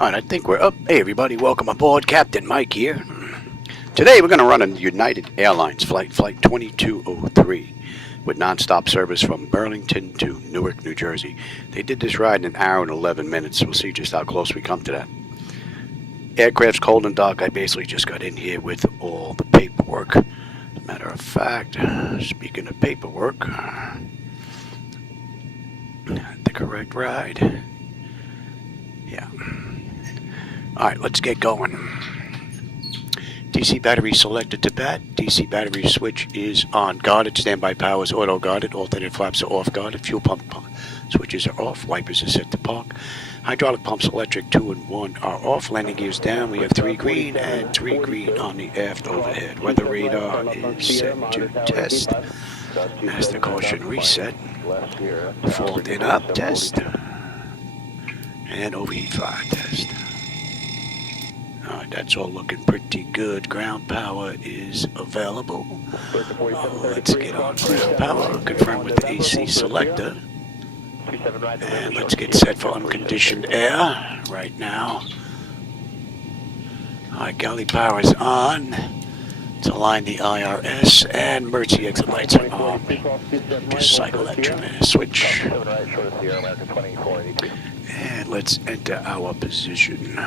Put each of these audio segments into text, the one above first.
Alright, I think we're up. Hey everybody, welcome aboard. Captain Mike here. Today we're going to run a United Airlines flight 2203 with nonstop service from Burlington to Newark, New Jersey. They did this ride in an hour and 11 minutes. We'll see just how close we come to that. Aircraft's cold and dark. I basically just got in here with all the paperwork. As a matter of fact, speaking of paperwork, the correct ride. Yeah. Alright, let's get going. DC battery selected to bat. DC battery switch is on guarded. Standby power is auto guarded. Alternate flaps are off guarded. Fuel pump switches are off. Wipers are set to park. Hydraulic pumps electric 2 and 1 are off. Landing gears down. We have 3 green and 3 green on the aft overhead. Weather radar is set to test. Master caution reset. Forward and up test. And overheat fire test. Alright, that's all looking pretty good. Ground power is available. Let's get on ground power. Confirm with the AC selector. And let's get set for unconditioned air right now. Alright, galley power is on. To align the IRS and emergency exit lights are on. Just cycle that tremendous switch. And let's enter our position.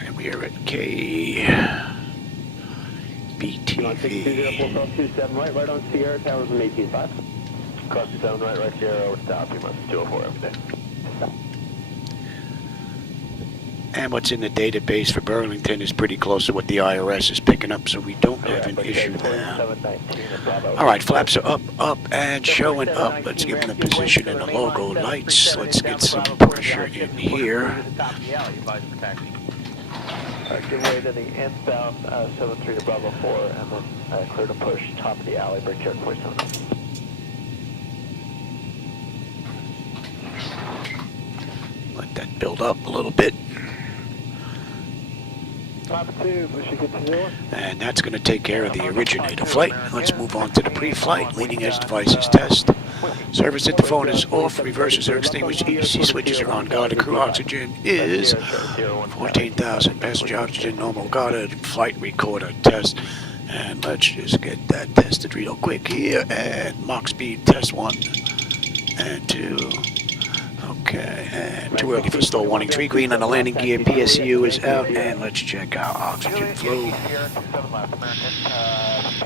And we are at KBTV. Right on Sierra Towers and 18.5. Cross 27 right Sierra over stop. You must 204 every day. And what's in the database for Burlington is pretty close to what the IRS is picking up, so we don't have an issue there. Alright, flaps are up, and showing up. Let's give them the position and the logo lights. Let's get some pressure in here. Give way to the inbound 73 to Bravo 4, and then clear to push top of the alley, brake check 47. Let that build up a little bit. And that's going to take care of the originator flight. Let's move on to the pre-flight. Leading edge devices test. Service at the phone is off. Reversers are extinguished. EUC switches are on guarded. Crew oxygen is 14,000. Passenger oxygen normal guarded. Flight recorder test. And let's just get that tested real quick here. And Mach speed test 1 and 2. Okay, and too early for stall warning. 3 green on the landing gear. PSU is out, and let's check our oxygen flow.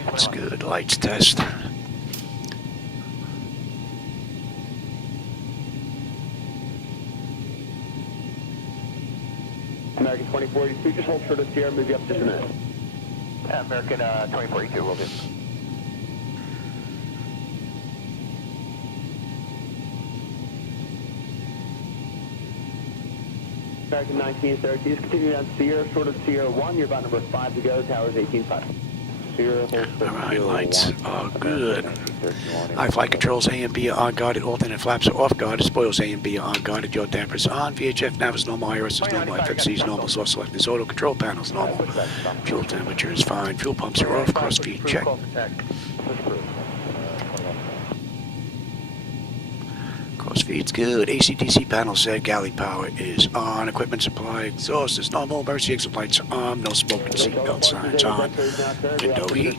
That's good. Lights test. American 2042, just hold short of Sierra, move you up just a minute. American 2042, will do. American 1930, continue down Sierra, short of Sierra 1, you're about number 5 to go, towers 18.5. Sierra, alright, lights are good. Alright, flight controls A and B are on guarded, alternate flaps are off guarded, spoils A and B are on guarded, yaw dampers on, VHF nav is normal, IRS is normal, FFC is normal, source select is auto, control panel is normal, fuel temperature is fine, fuel pumps are off, cross feed check. Cross feed's good. ATC panel set. Galley power is on. Equipment supply. Exhaust is normal. Emergency exit lights are on. No smoking seatbelt signs on. Window heat.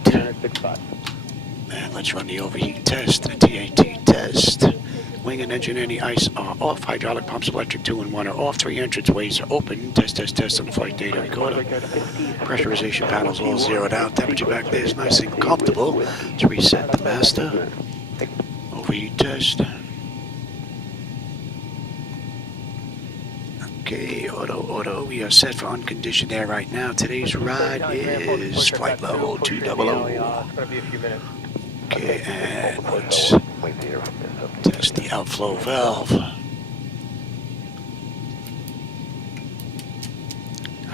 And let's run the overheat test. The TAT test. Wing and engine anti-ice are off. Hydraulic pumps electric 2 and 1 are off. 3 entrance ways are open. Test on the flight data recorder. Pressurization panels all zeroed out. Temperature back there is nice and comfortable. Let's reset the master. Overheat test. Okay, auto, we are set for unconditioned air right now. Today's ride is flight level 200. Okay, and let's test the outflow valve.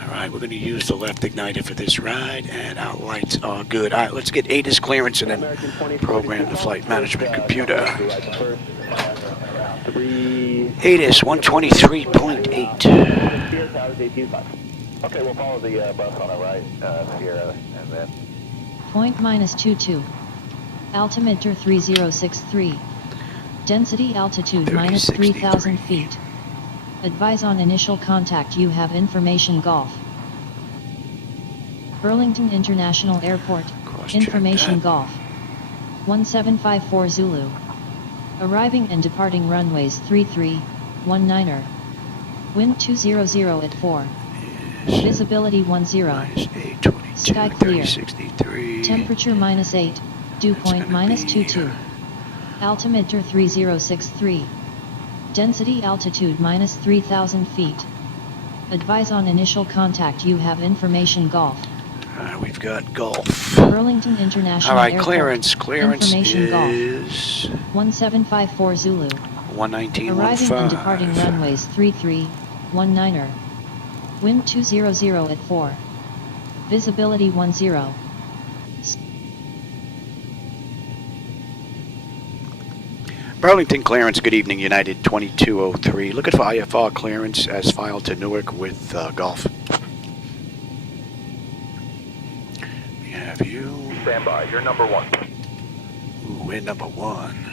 Alright, we're going to use the left igniter for this ride, and our lights are good. Alright, let's get ATIS clearance and then program the flight management computer. ATIS 123.8. Okay, we'll follow the bus on the right, Sierra, and then... Point -22. Altimeter 3063. Density altitude minus 3,000 feet. Advise on initial contact. You have information Golf. Burlington International Airport. Information Golf. 1754 Zulu. Arriving and departing runways 3319er. Wind 200 at 4. Visibility 10. Sky clear. Temperature minus 8. Dew point minus 22. Altimeter 3063. Density altitude minus 3,000 feet. Advise on initial contact. You have information Golf. We've got Golf. Burlington International All right, Airport. clearance Information is Golf. 1754 Zulu. 119.15. Arriving and departing runways 3319er. Wind 200 at 4. Visibility 10. Burlington clearance, good evening, United 2203. Looking for IFR clearance as filed to Newark with Golf. We have you. Stand by, you're number 1. Ooh, we're number 1.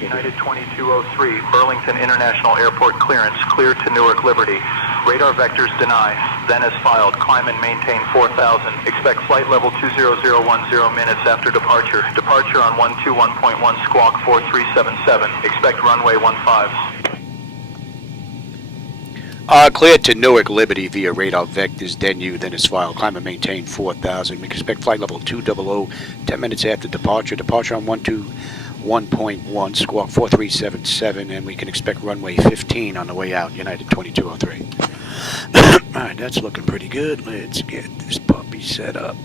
United 2203, Burlington International Airport clearance, clear to Newark Liberty. Radar vectors deny, then as filed, climb and maintain 4,000. Expect flight level 20010 minutes after departure. Departure on 121.1 squawk 4377. Expect runway 15. Cleared to Newark Liberty via radar vectors, DENYU, then is filed. Climb and maintain 4,000. We expect flight level 200, 10 minutes after departure. Departure on 121.1 squawk 4377, and we can expect runway 15 on the way out, United 2203. Alright, that's looking pretty good. Let's get this puppy set up.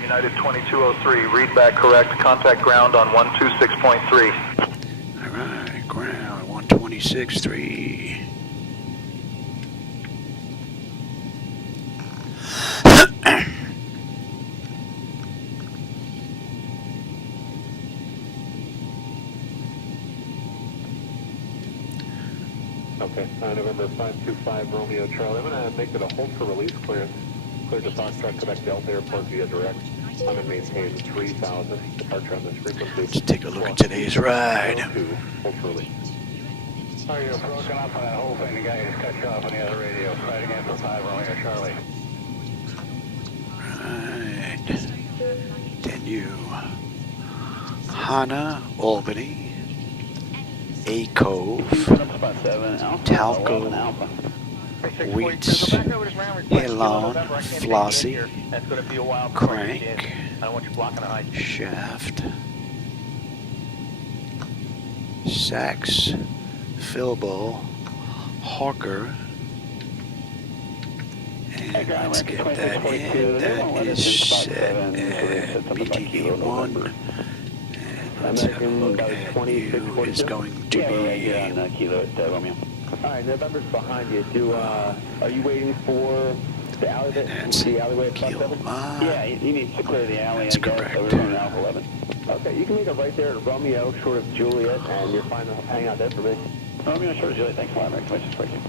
United 2203, read back correct. Contact ground on 126.3. Alright, ground 126.3. Okay, November 525 Romeo Charlie. I'm going to make it a hold for release clearance. Clear to Foxtrot, Quebec Delta Airport via direct. I'm going to maintain 3,000. Departure on this frequency. Let's take a look at today's ride. Hold for release. Sorry, you're broken up on that whole thing. The guy just cut you off on the other radio. Try it again for 5 Romeo Charlie. Right. DENYU. Hana, Albany. A Cove, Talco, Wheats, Elon, Flossie, Crank, Shaft, Sax, Filbo, Hawker, and let's get that in. That is set at BTV1. Let's have a look at you. Is going to be. Alright, November's behind you. Are you waiting for the alleyway? That's KEWR. Yeah, he needs to clear the alley. That's correct. Alpha 11. Okay, you can make it right there at Romeo, short of Juliet, and you're fine to hang out there for me. Romeo, short of Juliet, thanks a lot, American Commission's breaking.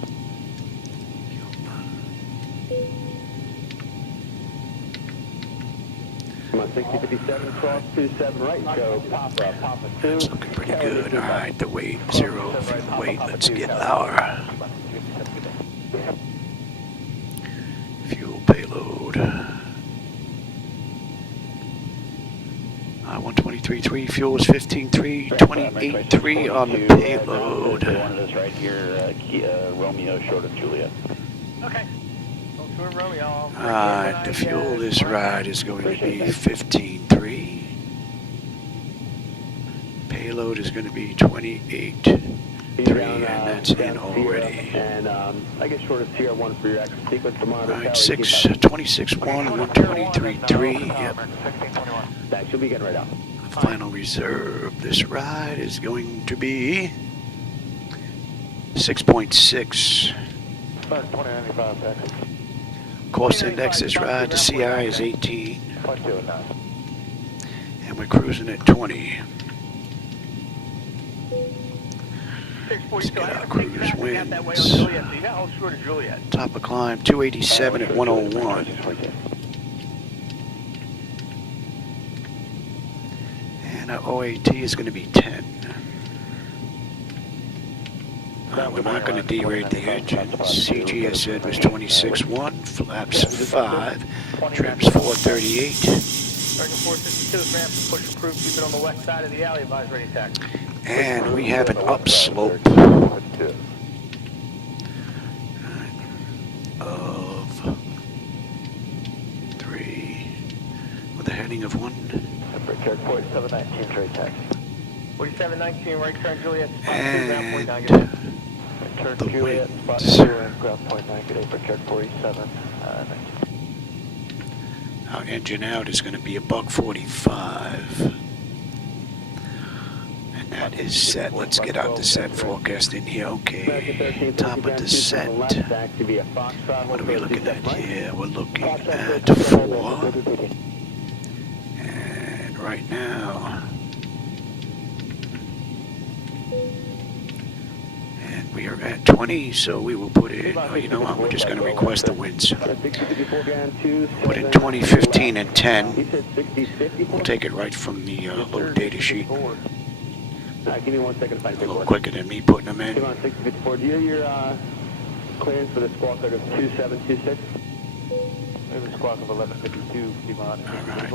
Come on, 6057, cross 27 right, go Papa 2. That's looking pretty good. Alright, the weight, 0, fuel weight, let's get lower. Fuel payload. 123.3, fuel is 15.3, 28.3 on the payload. One of us right here, Romeo, short of Juliet. Okay. Alright, the fuel this ride is going to be 15.3. Payload is going to be 28.3, and that's in already. And I guess short of CR1 for your exit sequence to monitor. Alright, 26.1, 123.3, yep. That should be getting right out. Final reserve. This ride is going to be 6.6. 2095 exit. Course index this ride to CI is 18. And we're cruising at 20. Let's get our cruise winds. Top of climb 287 at 101. And our OAT is going to be 10. We're not going to derate the engine. CG I said was 26.1, flaps 5, trims 438. And we have an upslope of 3 with a heading of 1. Check 4719, trade taxi. 4719, right turn Juliet, And turn the Juliet, winds. ground point 9, get for check 47. Our engine out is going to be a $145. And that is set. Let's get out the set forecast in here. Okay, top of descent. What are we looking at here? We're looking at 4. And right now, and we are at 20, so we will put in, oh, you know what, we're just going to request the winds. Put in 20, 15, and 10. We'll take it right from the load data sheet. Give me 1 second to find A little quicker than me putting them in. Come on, 6054. Do you have your clearance for the squawk code of 2726? We have a squawk of 1152, Zibomod. Alright,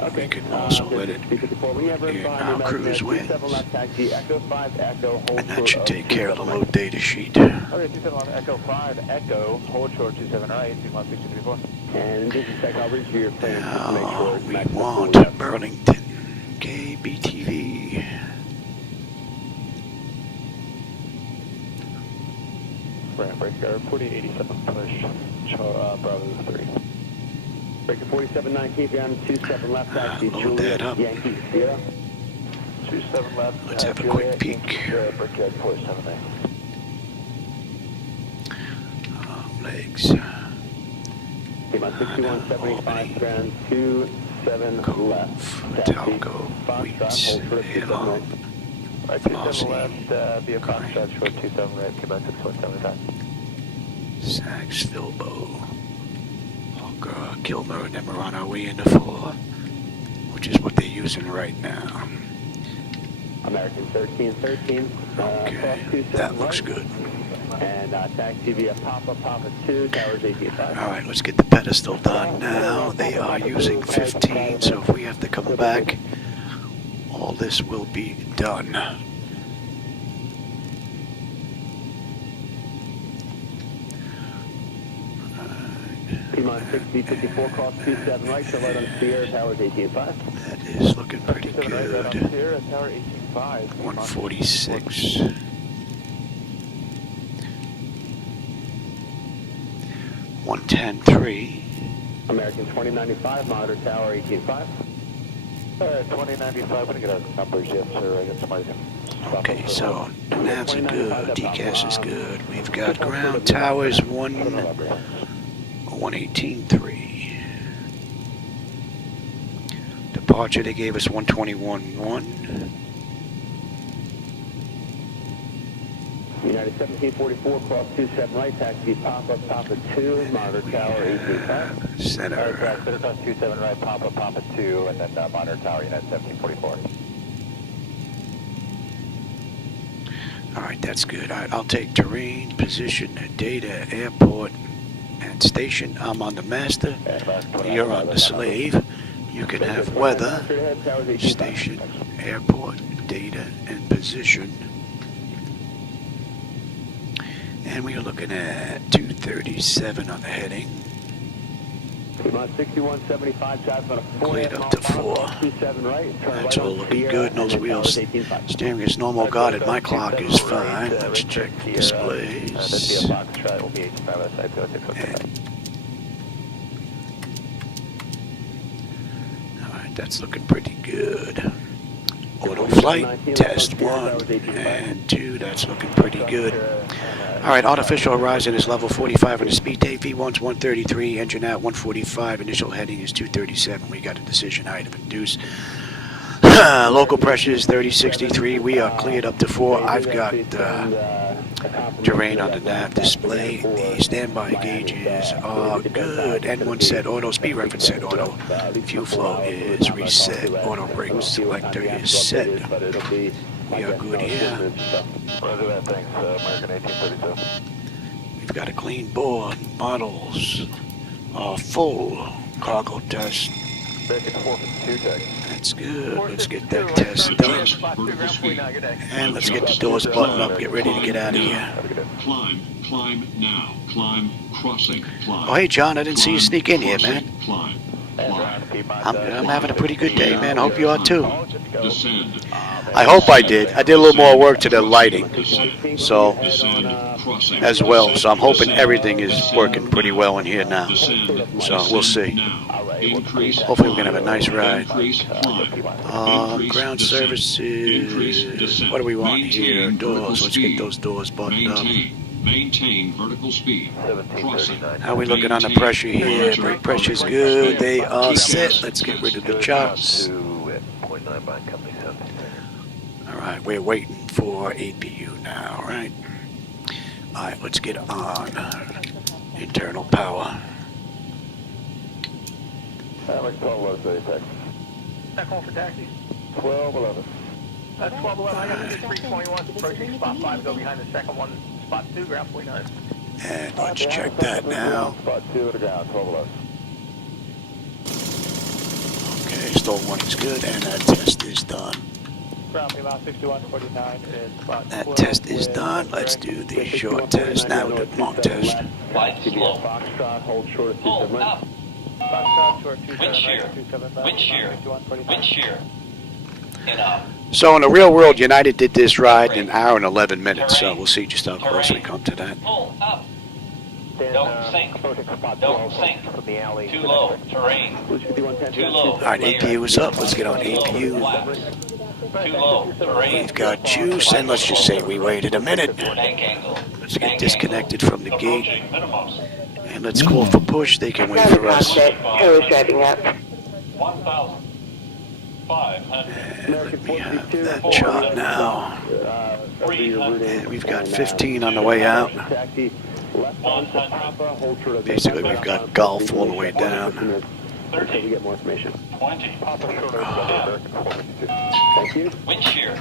and we can also let it in our cruise winds. And that should take care of the load data sheet. Okay, 27 Echo 5, Echo, hold short 27 right, Zibomod 6054. And this is tech coverage for your plane. Now we want Burlington, KBTV. Ramp breaker, 4087 push, Bravo 3. Breaker 4719, ground 27 left, taxi, Load that up. Yankee, Sierra. 27 left. Let's have a quick peek. Breaker 479. Legs. About 6175, ground 27 left, taxi, Talco, Weeks, Halo, Right, 27 left, be a Foxtrot, short 27 right, Quebec 6175. Sachs, Filbo, Hawker, Kilmer, and then we're on our way into 4, which is what they're using right now. American 1313. Okay, that looks good. And taxi via Papa 2, towers 18.5. Alright, let's get the pedestal done now. They are using 15, so if we have to come back, all this will be done. P-minus 6054, cross 27 right, so right on Sierra, towers 18.5. That is looking pretty 27 right, right on good. Sierra, tower 18.5. 146. 110.3. American 2095, monitor tower 18.5. 2095, we're going to get our numbers yet, sir. I got somebody can stop Okay, us. so the navs are good, DCAS is good. We've got ground towers 118.3. Departure, they gave us 121.1. United 1744, cross 27 right, taxi Papa 2, monitor tower 18.5. Center. Aircraft, center cross 27 right, Papa 2, and then monitor tower, United 1744. Alright, that's good. Alright, I'll take terrain, position, data, airport, and station. I'm on the master. You're on the slave. You can have weather, station, airport, data, and position. And we are looking at 237 on the heading. 6175, shots on a 4. Cleared up to 4. 27 right, That's all looking good. Nose wheels. Steering is normal guarded. My clock is fine. Let's check the displays. Alright, that's looking pretty good. Auto flight, test 1 and 2, that's looking pretty good. Alright, artificial horizon is level 45 on the speed day. V1's 133, engine out 145, initial heading is 237. We got a decision height of induce Local pressure is 3063. We are cleared up to 4. I've got terrain on the nav display. The standby gauges are good. N1 set auto. Speed reference set auto. Fuel flow is reset. Auto brake selector is set. We are good here. Roger that, thanks, American 1832. We've got a clean board. Models are full. Cargo test. American 452, tech. That's good. Let's get that test done. And let's get the doors buttoned up. Get ready to get out of here. Climb now. Climb, crossing, climb. Oh, hey, John, I didn't see you sneak in here, man. Climb. I'm having a pretty good day, man. I hope you are too. Descend. I hope I did. I did a little more work to the lighting, so as well. So I'm hoping everything is working pretty well in here now. So we'll see. Hopefully we can have a nice ride. Ground services. What do we want here? Doors. Let's get those doors buttoned up. Maintain vertical speed. Crossing. How are we looking on the pressure here? Brake pressure's good. They are set. Let's get rid of the chocks. Alright, we're waiting for APU now, right? Alright, let's get on internal power. Alex 1211, tech. Second one for taxi. 1211. 1211, I got the 321 approaching spot 5. Go behind the second one, spot 2, ground 49. And let's check that now. Spot 2 at the ground, 1211. Okay, stall 1 is good, and that test is done. Ground about 6149 is spot That test is done. Let's do the short test. Now the long test. Flight slow. Foxtrot, hold short at Pull 27 up. Wind shear. Wind shear. Wind shear. And up. So in the real world, United did this ride in an hour and 11 minutes, so we'll see just how close we come to that. Pull up. Then, Don't sink. approaching spot Don't 12 sink. from the alley. Too low. Terrain. Blues 5110. Too low. Alright, APU is up. Let's get on APU. Flaps. Too low. Terrain. We've got juice, and let's just say we waited a minute. Bank angle. Let's get disconnected from the gate, Approaching minimums. and let's call for push. They can wait for us. Who's driving up? 1,500. And let me have that chart now. And we've got 15 on the way out. Taxi left on to Papa, hold short of Basically, we've got golf all the way down. Until we get more information. 20. Papa short of American 452. Thank you. Wind shear.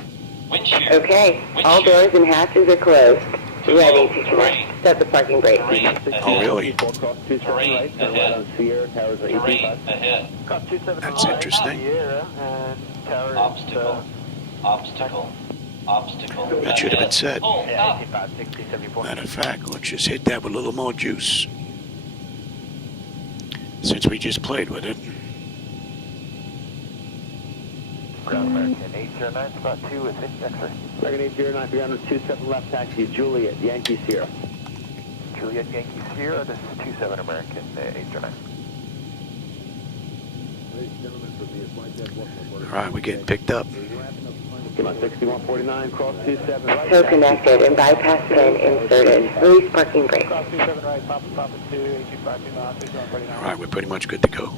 Wind shear. Okay, all doors and hatches are closed. Ready to connect. Set the parking brake. Terrain Oh, ahead. really? Cross 27 right, turn right on Sierra, towers are Terrain 18. ahead. That's interesting. Obstacle. Obstacle. Obstacle. That should have been said. Pull up. Matter of fact, let's just hit that with a little more juice, since we just played with it. Ground American 809, spot 2 is X-ray. American 809, 327 left taxi, Juliet, Yankee Sierra. Juliet, Yankee Sierra, this is 27 American 809. Alright, we're getting picked up. Come on, 6149, cross 27 right. So connected and bypass pin inserted. Release parking brake. Cross 27 right, Papa 2, 8252 miles, 6149. Alright, we're pretty much good to go.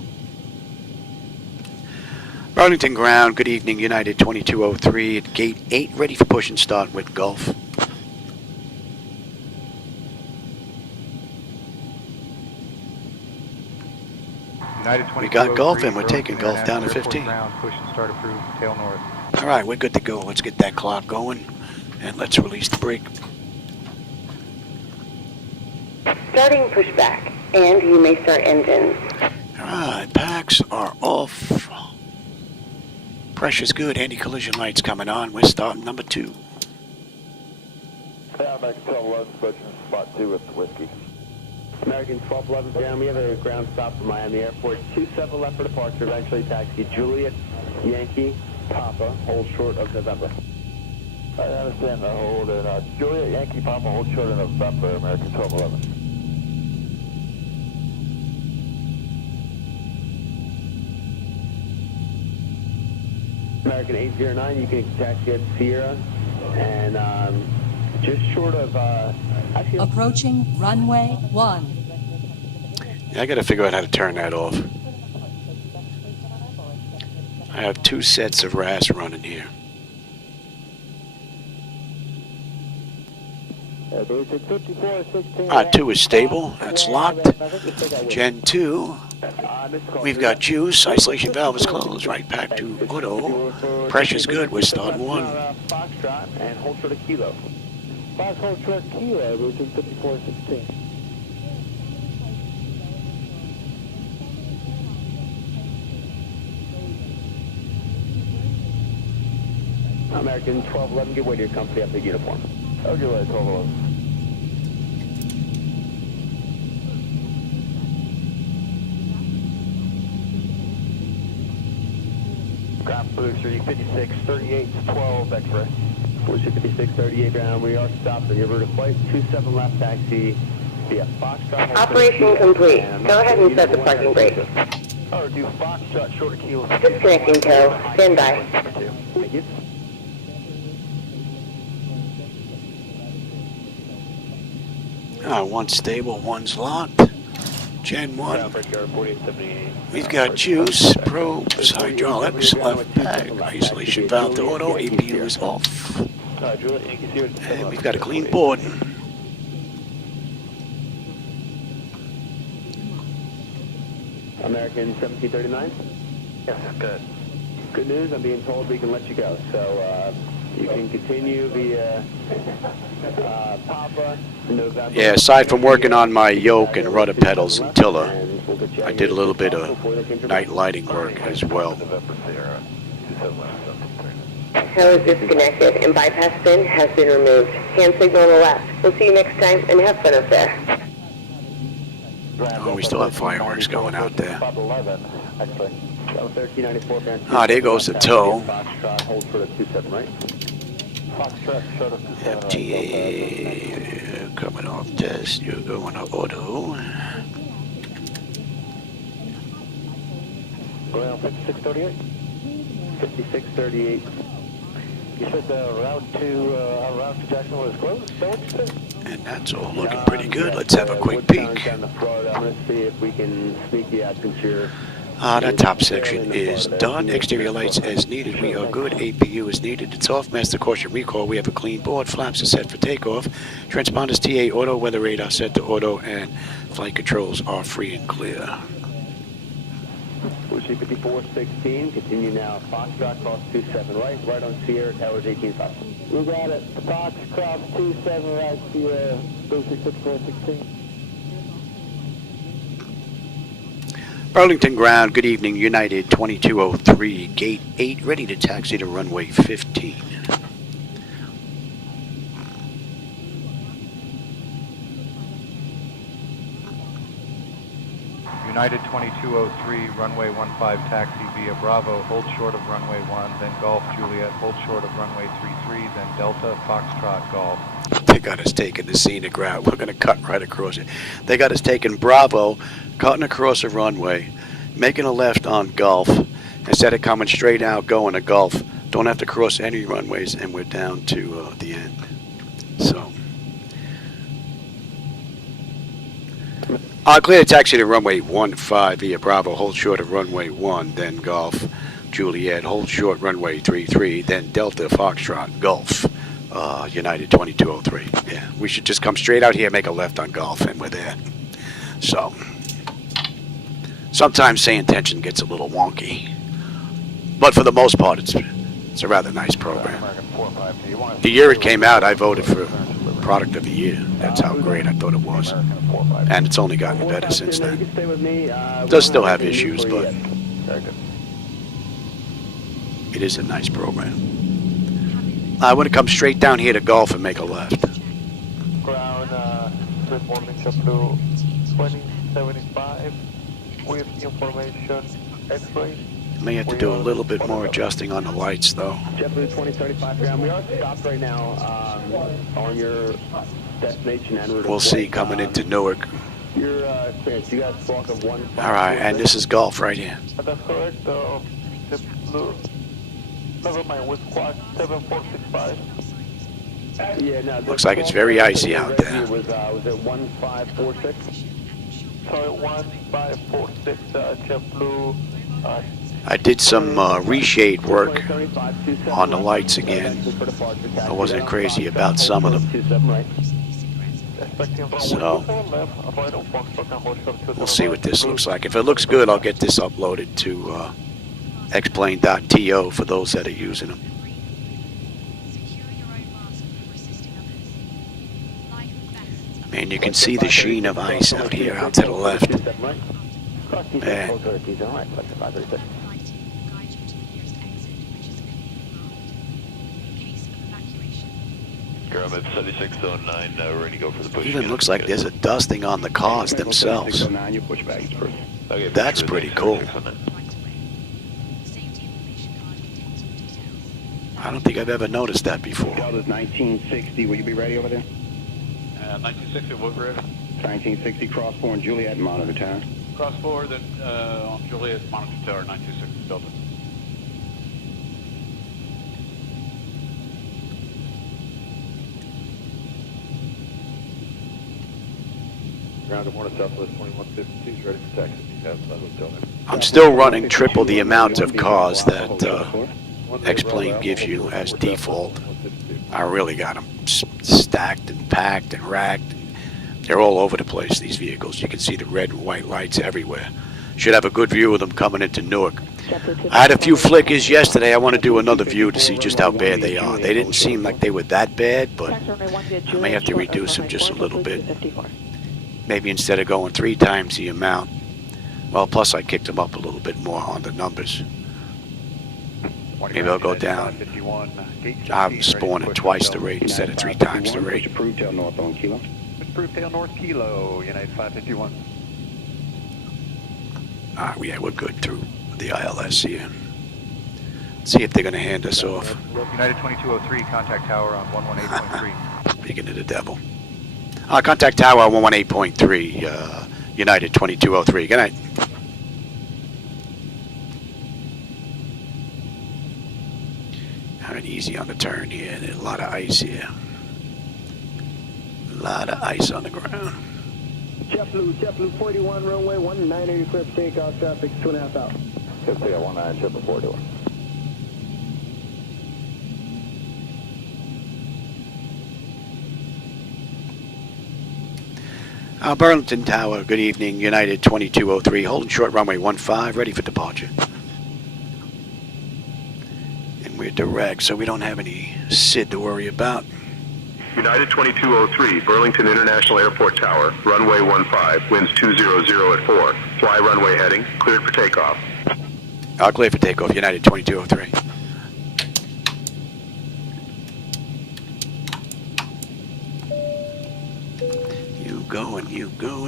Burlington ground, good evening, United 2203 at gate 8, ready for push and start with Gulf. We got Gulf and we're taking Gulf down to 15. Push and start approved, tail north. Alright, we're good to go. Let's get that clock going and let's release the brake. Starting pushback, and you may start engines. Alright, packs are off. Pressure's good, anti-collision lights coming on. We're starting number 2. Yeah, American 1211, approaching spot 2 with the whiskey. American 1211, down. We have a ground stop from Miami Airport. 27 left for departure, eventually taxi Juliet, Yankee, Papa, hold short of November. I understand the hold, and Juliet, Yankee, Papa, hold short of November, American 1211. American 809, you can taxi at Sierra, and just short of, actually... Approaching runway 1. Yeah, I gotta figure out how to turn that off. I have 2 sets of RAS running here. Two is stable. That's locked. Gen 2. We've got juice. Isolation valve is closed. Right back to auto. Pressure's good. We're starting 1. Foxtrot and hold short of kilo. Fox hold short kilo, Bluetooth 5416. American 1211, give way to your company up the uniform. Okay, 1211. Ground booster 56, 38, 12 X-ray. Booster 56, 38 ground. We are stopped on your route of flight. 27 left taxi via Foxtrot. Operation complete. Go ahead and set the parking brake. Or do Foxtrot short of kilo. Disconnecting tow. Stand by. Thank you. One's stable, one's locked. Gen 1. We've got juice, probes, hydraulics, left pack, isolation valve to auto, APU is off. And we've got a clean board. American 1739? Yes, good. Good news, I'm being told we can let you go. So you can continue via Papa, November. Yeah, aside from working on my yoke and rudder pedals and tiller, I did a little bit of night lighting work as well. Tow is disconnected and bypass pin has been removed. Hand signal on the left. We'll see you next time and have fun up there. Oh, we still have fireworks going out there. 11, actually. 1394. There goes the tow. Foxtrot, hold for the 27, right? Foxtrot short of 27. FTA coming off test. You're going to auto. Going on 5638? 5638. You said the route to Jacksonville is closed? Is that what you said? And that's all looking pretty good. Let's have a quick peek. Down to Florida. I'm going to see if we can sneak you out since you're... That top section is done. Exterior lights as needed. We are good. APU is needed. It's off. Master caution recall. We have a clean board. Flaps are set for takeoff. Transponders TA auto. Weather radar set to auto. And flight controls are free and clear. Booster 5416. Continue now. Foxtrot cross 27 right. Right on Sierra. Towers 18.5. We got it. Fox cross 27 right Sierra. Booster 5416. Burlington ground, good evening, United 2203, gate 8, ready to taxi to runway 15. United 2203, runway 15 taxi via Bravo, hold short of runway 1, then Golf Juliet, hold short of runway 33, then Delta Foxtrot Golf. They got us taking the scenic route. We're going to cut right across it. They got us taking Bravo, cutting across a runway, making a left on Gulf. Instead of coming straight out, going to Gulf, don't have to cross any runways, and we're down to the end. So, clear to taxi to runway 15 via Bravo, hold short of runway 1, then Golf Juliet, hold short runway 33, then Delta Foxtrot Gulf. United 2203. Yeah, we should just come straight out here, make a left on Golf, and we're there. So, sometimes SayIntention gets a little wonky, but for the most part, it's a rather nice program. The year it came out, I voted for Product of the Year. That's how great I thought it was, and it's only gotten better since then. It does still have issues, but it is a nice program. I want to come straight down here to Golf and make a left. Ground, good morning, JetBlue 2075 with information X-ray. May have to do a little bit more adjusting on the lights, though. JetBlue 2035 ground. We are stopped right now on your destination en route. We'll see coming into Newark. Your experience, you guys walk of 1. All right, and this is Golf right here. That's correct. JetBlue. Never mind, with squad 7465. Yeah, no. Looks like it's very icy out there. Was it 1546? Sorry, 1546, JetBlue I did some reshade work on the lights again. I wasn't crazy about some of them. So we'll see what this looks like. If it looks good, I'll get this uploaded to X-Plane.to for those that are using them. Man, you can see the sheen of ice out here, out to the left. Man. Even looks like there's a dusting on the cars themselves. That's pretty cool. I don't think I've ever noticed that before. 1960, will you be ready over there? 1960, we'll be ready. 1960, cross 4 and Juliet, monitor tower. Cross 4, then on Juliet, monitor tower, 1960 Delta. Ground to morning, Southwest 2152 is ready for taxi. You have hotel there. I'm still running triple the amount of cars that X-Plane gives you as default. I really got them stacked and packed and racked. They're all over the place, these vehicles. You can see the red and white lights everywhere. Should have a good view of them coming into Newark. I had a few flickers yesterday. I want to do another view to see just how bad they are. They didn't seem like they were that bad, but I may have to reduce them just a little bit. Maybe instead of going 3 times the amount. Well, plus I kicked them up a little bit more on the numbers. Maybe I'll go down. I'm spawning twice the rate instead of 3 times the rate. Approved tail north on Kilo. Approved tail north Kilo, United 551. Yeah, we're good through the ILS here. See if they're going to hand us off. United 2203, contact tower on 118.3. Speaking of the devil. Contact tower 118.3, United 2203. Good night. All right, easy on the turn here. There's a lot of ice here. A lot of ice on the ground. JetBlue 41, runway 19, clear for takeoff, traffic 2.5 hours. Good, so you got 19, JetBlue 41. Burlington Tower, good evening, United 2203, holding short runway 15, ready for departure. And we're direct, so we don't have any SID to worry about. United 2203, Burlington International Airport Tower, runway 15, winds 200 at 4. Fly runway heading, cleared for takeoff. Clear for takeoff, United 2203.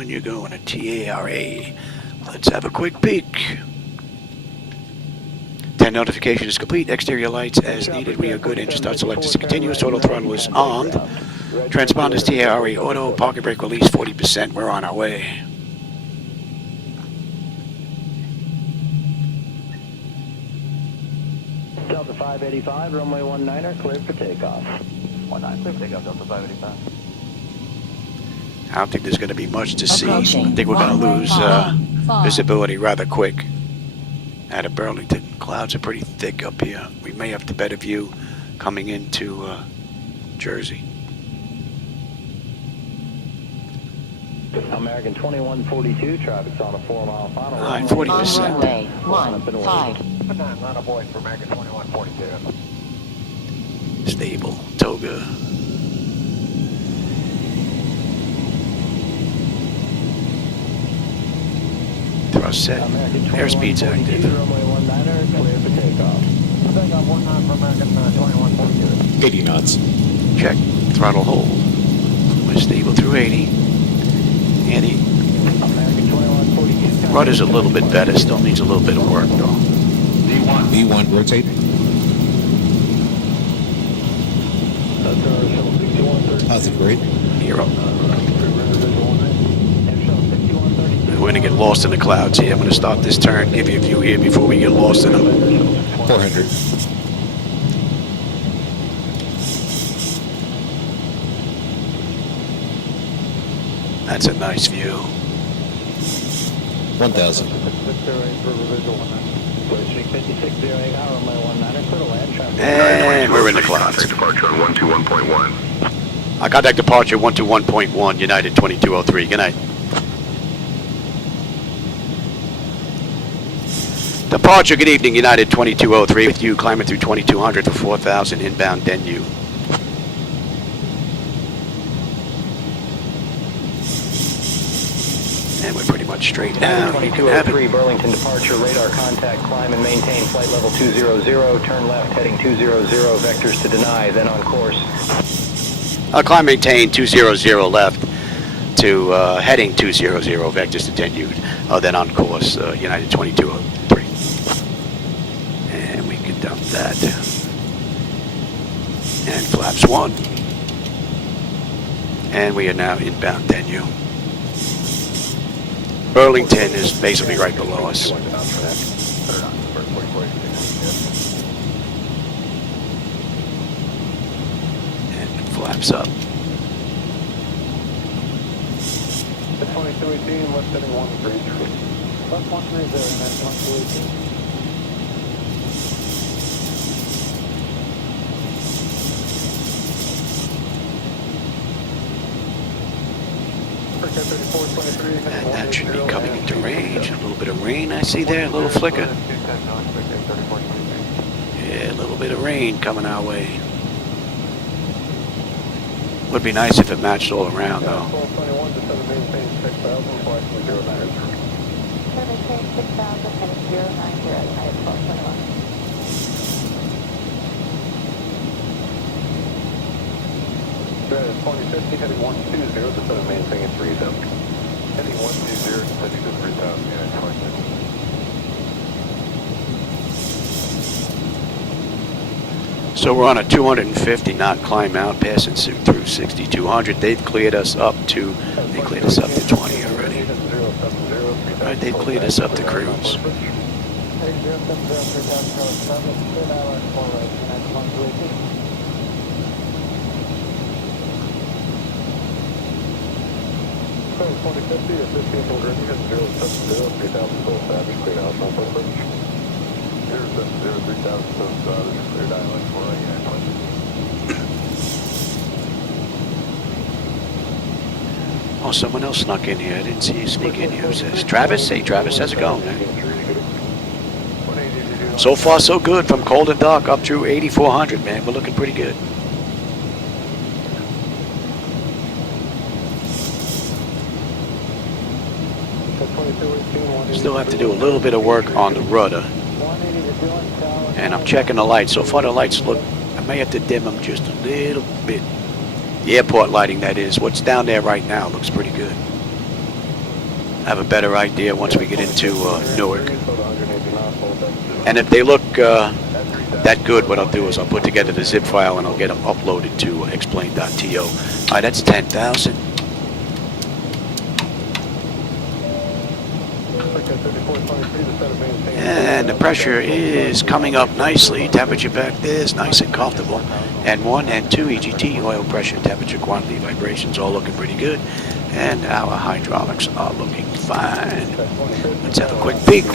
You're going to TARA. Let's have a quick peek. 10 notification is complete. Exterior lights as needed. We are good. Engine start selected to continuous. Auto throttle is on. Transponders TARA auto. Parking brake release 40%. We're on our way. Delta 585, runway 19, cleared for takeoff. 19, clear for takeoff, Delta 585. I don't think there's going to be much to see. I think we're going to lose visibility rather quick out of Burlington. Clouds are pretty thick up here. We may have the better view coming into Jersey. American 2142, traffic's on a 4-mile final. 40%. Runway 15. Not a voice for American 2142. Stable. Toga. Thrust set. Airspeed's active. Runway 19, clear for takeoff. Takeoff 19 for American 2142. 80 knots. Check. Throttle hold. We're stable through 80. And the rudder's a little bit better. Still needs a little bit of work though. V1 rotate. Positive grade. You're up. We're going to get lost in the clouds here. I'm going to start this turn, give you a view here before we get lost in them. 400. That's a nice view. 1,000. And we're in the clouds. Departure on 121.1. I contact departure 121.1, United 2203. Good night. Departure, good evening, United 2203. With you, climbing through 2200 for 4000 inbound DENYU. And we're pretty much straight down. You can have it. 2203 Burlington departure, radar contact, climb and maintain flight level 200, turn left heading 200, vectors to deny, then on course. Climb maintain 200 left to heading 200, vectors to DENYU, then on course, United 2203. And we can dump that. And flaps 1. And we are now inbound DENYU. Burlington is basically right below us. And it flaps up. 2218, left heading 130. Left 130, that's 1218. And that should be coming into range. A little bit of rain I see there, a little flicker. Yeah, a little bit of rain coming our way. Would be nice if it matched all around though. Is 2050 heading 120 to set a maintain at 3000. Heading 120 to set to 3000, yeah, So we're on a 250 knot climb out, passing through 6200. They've cleared us up to, they cleared us up to 20 already. Alright, they've cleared us up to cruise. So 2050 or 50 full green, you got 070, 3000 full savage, clear out, no full bridge. 070, 3000 full savage, cleared island, 4 right, yeah, Oh, someone else snuck in here. I didn't see you sneak in here. Who's this? Travis? Hey, Travis, how's it going, man? So far, so good. From cold and dark up through 8400, man. We're looking pretty good. Still have to do a little bit of work on the rudder. And I'm checking the lights. So far, the lights look, I may have to dim them just a little bit. The airport lighting, that is. What's down there right now looks pretty good. I have a better idea once we get into Newark. And if they look that good, what I'll do is I'll put together the zip file and I'll get them uploaded to explain.to. All right, that's 10,000. And the pressure is coming up nicely. Temperature back there is nice and comfortable. And 1 and 2 EGT, oil pressure, temperature, quantity, vibrations, all looking pretty good. And our hydraulics are looking fine. Let's have a quick peek.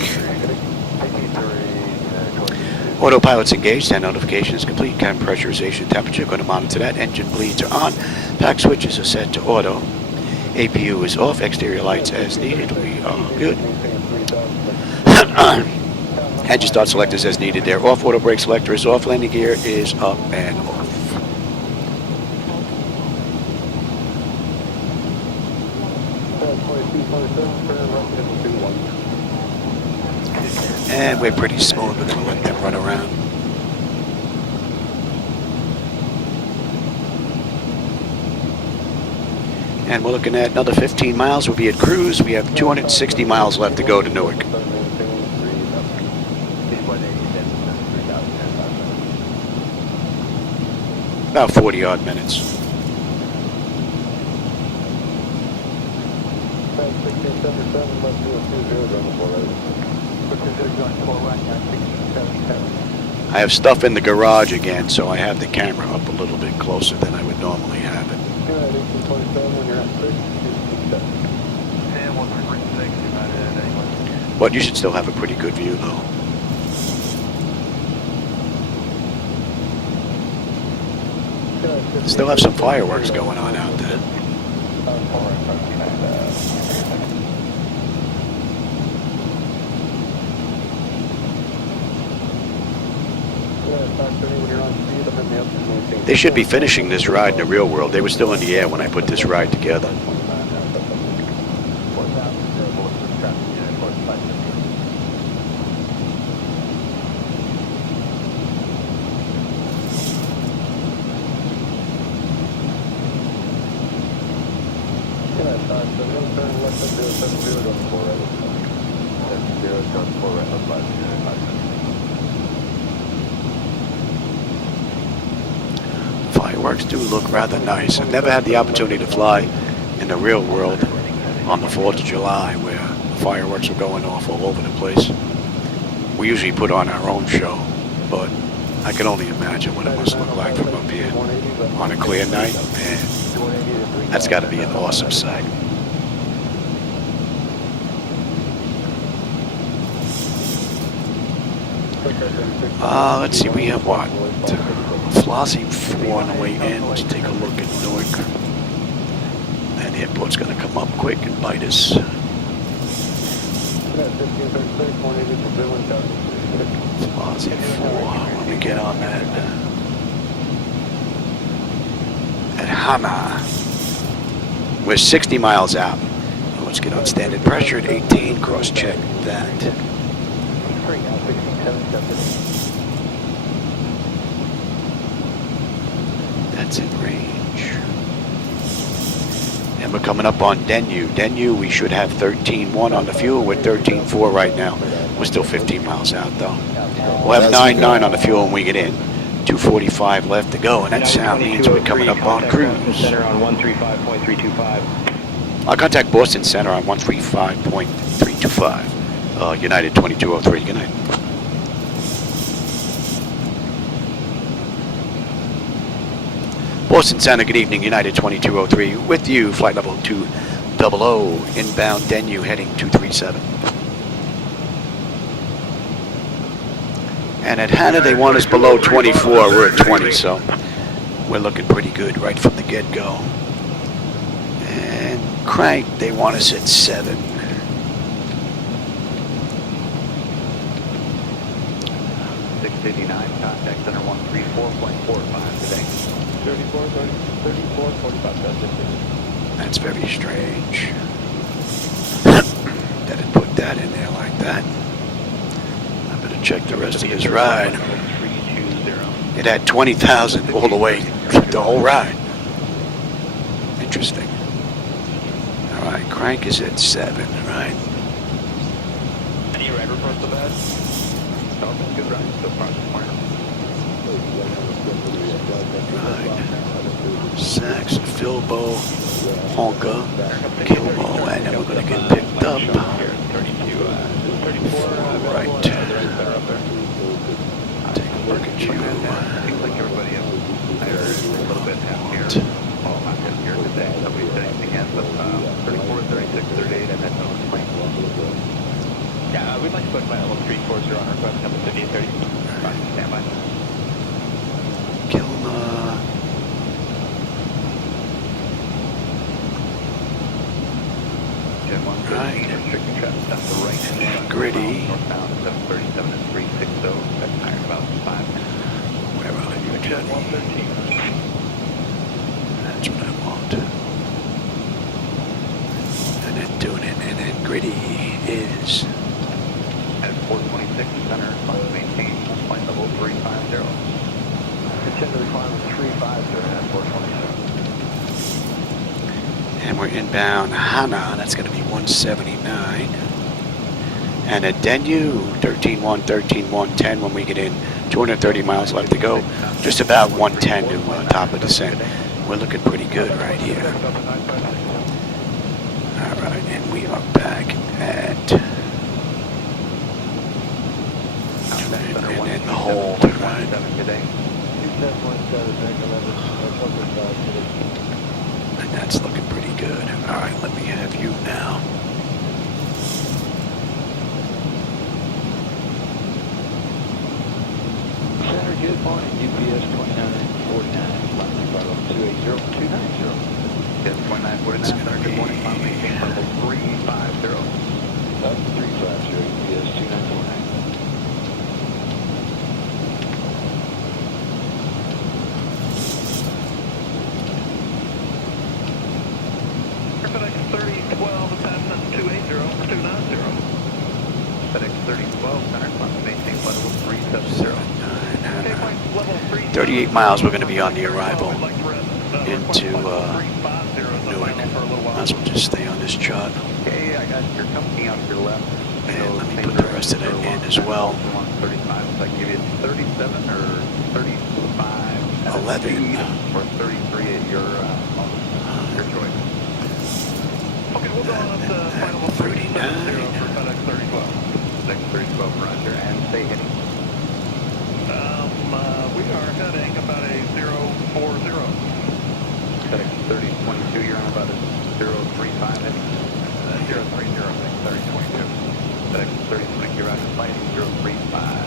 Autopilot's engaged and notification is complete. Cam pressurization, temperature, going to monitor that. Engine bleeds are on. Pack switches are set to auto. APU is off. Exterior lights as needed. We are good. Engine start selectors as needed. There. Off. Auto brake selector is off. Landing gear is up and off. And we're pretty smooth. We're going to let them run around. And we're looking at another 15 miles. We'll be at cruise. We have 260 miles left to go to Newark. About 40 odd minutes. I have stuff in the garage again, so I have the camera up a little bit closer than I would normally have it. But you should still have a pretty good view, though. Still have some fireworks going on out there. They should be finishing this ride in the real world. They were still in the air when I put this ride together. Fireworks do look rather nice. I've never had the opportunity to fly in the real world on the 4th of July where the fireworks are going off all over the place. We usually put on our own show, but I can only imagine what it must look like from up here on a clear night. Man, that's got to be an awesome sight. Let's see, we have what? Flossie 4 on the way in. Let's take a look at Newark. That airport's going to come up quick and bite us. Flossie 4, when we get on that. At Hana. We're 60 miles out. Let's get on standard pressure at 18. Cross-check that. That's in range. And we're coming up on DENYU. DENYU, we should have 13.1 on the fuel. We're 13.4 right now. We're still 15 miles out, though. We'll have 9.9 on the fuel when we get in. 2:45 left to go, and that sound means we're coming up on cruise. Center on 135.325. I'll contact Boston Center on 135.325. United 2203. Good night. Boston Center, good evening, United 2203. With you, flight level 200, inbound DENYU heading 237. And at Hana, they want us below 24. We're at 20, so we're looking pretty good right from the get-go. And Crank, they want us at 7. Contact center 134.45 today. 34.45. That's very strange. That it put that in there like that. I better check the rest of this ride. It had 20,000 all the way, the whole ride. Interesting. All right, Crank is at 7, right? Any ride reports to that? Good ride so far this morning. Right. Sax, Philbo, Honka, Kilmo, and then we're going to get picked up. Right. Take a look at you. Seems like everybody is either a little bit happier. Well, not happier today. Nobody's saying anything yet, but 34, 36, 38, and then no plane. Yeah, we'd like to put my level 340 on request number 5830. Stand by. Right. Gritty. Where are you, Jenny? That's what I want. And then doing it, and then Gritty is at 426 center, maintain flight level 350. Continue to climb 350 at 426. And we're inbound Hana, that's going to be 179. And at DENYU, 13.1, 13.110 when we get in. 230 miles left to go. Just about 110 to top of descent. We're looking pretty good right here. All right, and we are back at... And then the hold, right? And that's looking pretty good. All right, let me have you now. Center, good morning. UPS 2949, Yes, 2949, center, good morning, climb maintain level 350. Up 350, EPS 2949. FedEx 3012, attachment 280 for 290. FedEx 3012, center, climb maintain level 370. 38 miles we're going to be on the arrival into Newark. Might as well just stay on this chart. Okay, I got your company on your left. And let me put the rest of that in as well. 35, so I give you 37 or 35. 11. Or 33 at your choice. Okay, we'll go on up to final 39. for FedEx 3012. FedEx 3012, roger, and stay heading. We are heading about a 040. FedEx 3022, you're on about a 035 heading. 030, FedEx 3022. FedEx 3020, you're out of flight 035.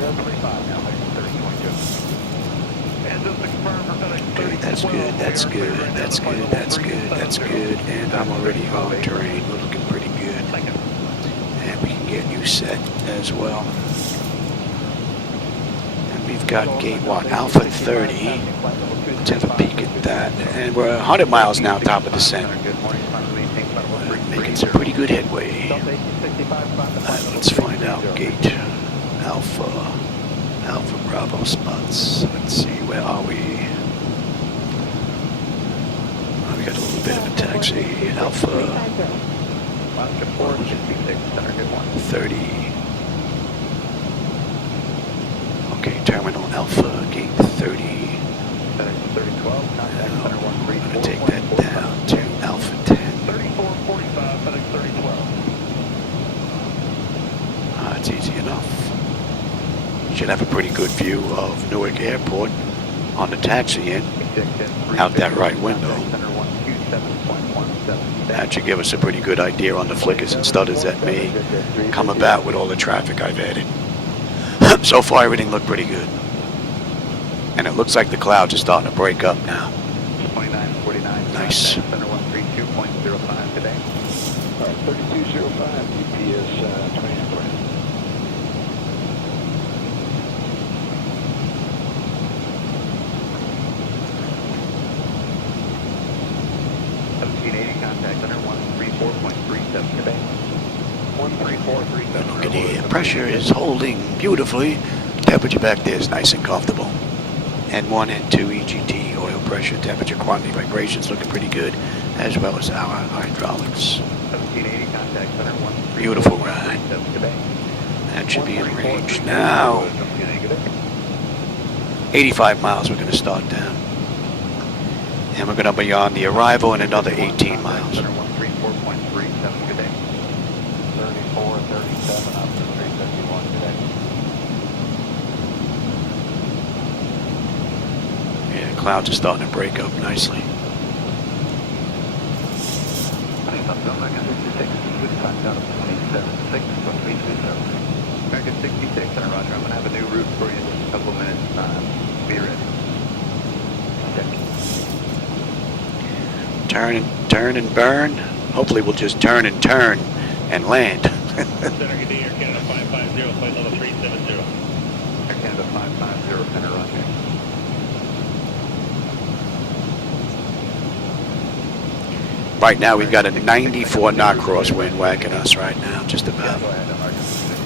035 now, FedEx 3022. And just to confirm for FedEx 3012. Okay, that's good, that's good, that's good, that's good, that's good. And I'm already on terrain. We're looking pretty good. Thank you. And we can get you set as well. We've got gate 1, Alpha 30. Let's have a peek at that. And we're 100 miles now, top of descent. Making some pretty good headway. Let's find out gate Alpha Bravo spots. Let's see, where are we? Oh, we got a little bit of a taxi. Alpha 30. Okay, terminal Alpha, gate 30. Now, I'm going to take that down to Alpha 10. 3445, FedEx 3012. It's easy enough. You should have a pretty good view of Newark Airport on the taxi in, out that right window. That should give us a pretty good idea on the flickers and stutters that may come about with all the traffic I've added. So far, everything looked pretty good. And it looks like the clouds are starting to break up now. 2949. Nice. Center 132.05 today. 3205, EPS 2949. Contact center 134.37 today. 134.37. Look at here. Pressure is holding beautifully. Temperature back there is nice and comfortable. N1, N2, EGT, oil pressure, temperature, quantity, vibrations looking pretty good, as well as our hydraulics. 1780 contact center 134.37 Beautiful ride. today. That should be in range now. 85 miles we're going to start down. And we're going to be on the arrival in another 18 miles. Center 134.37 today. 3437 up to 351 today. Yeah, the clouds are starting to break up nicely. American 66, Center Roger. I'm going to have a new route for you in just a couple of minutes. Be ready. Turn and burn. Hopefully we'll just turn and land. Center good day, Air Canada 550, flight level 370. Air Canada 550, Center Roger. Right now we've got a 94 knot crosswind whacking us right now, just about. Go ahead, American 66.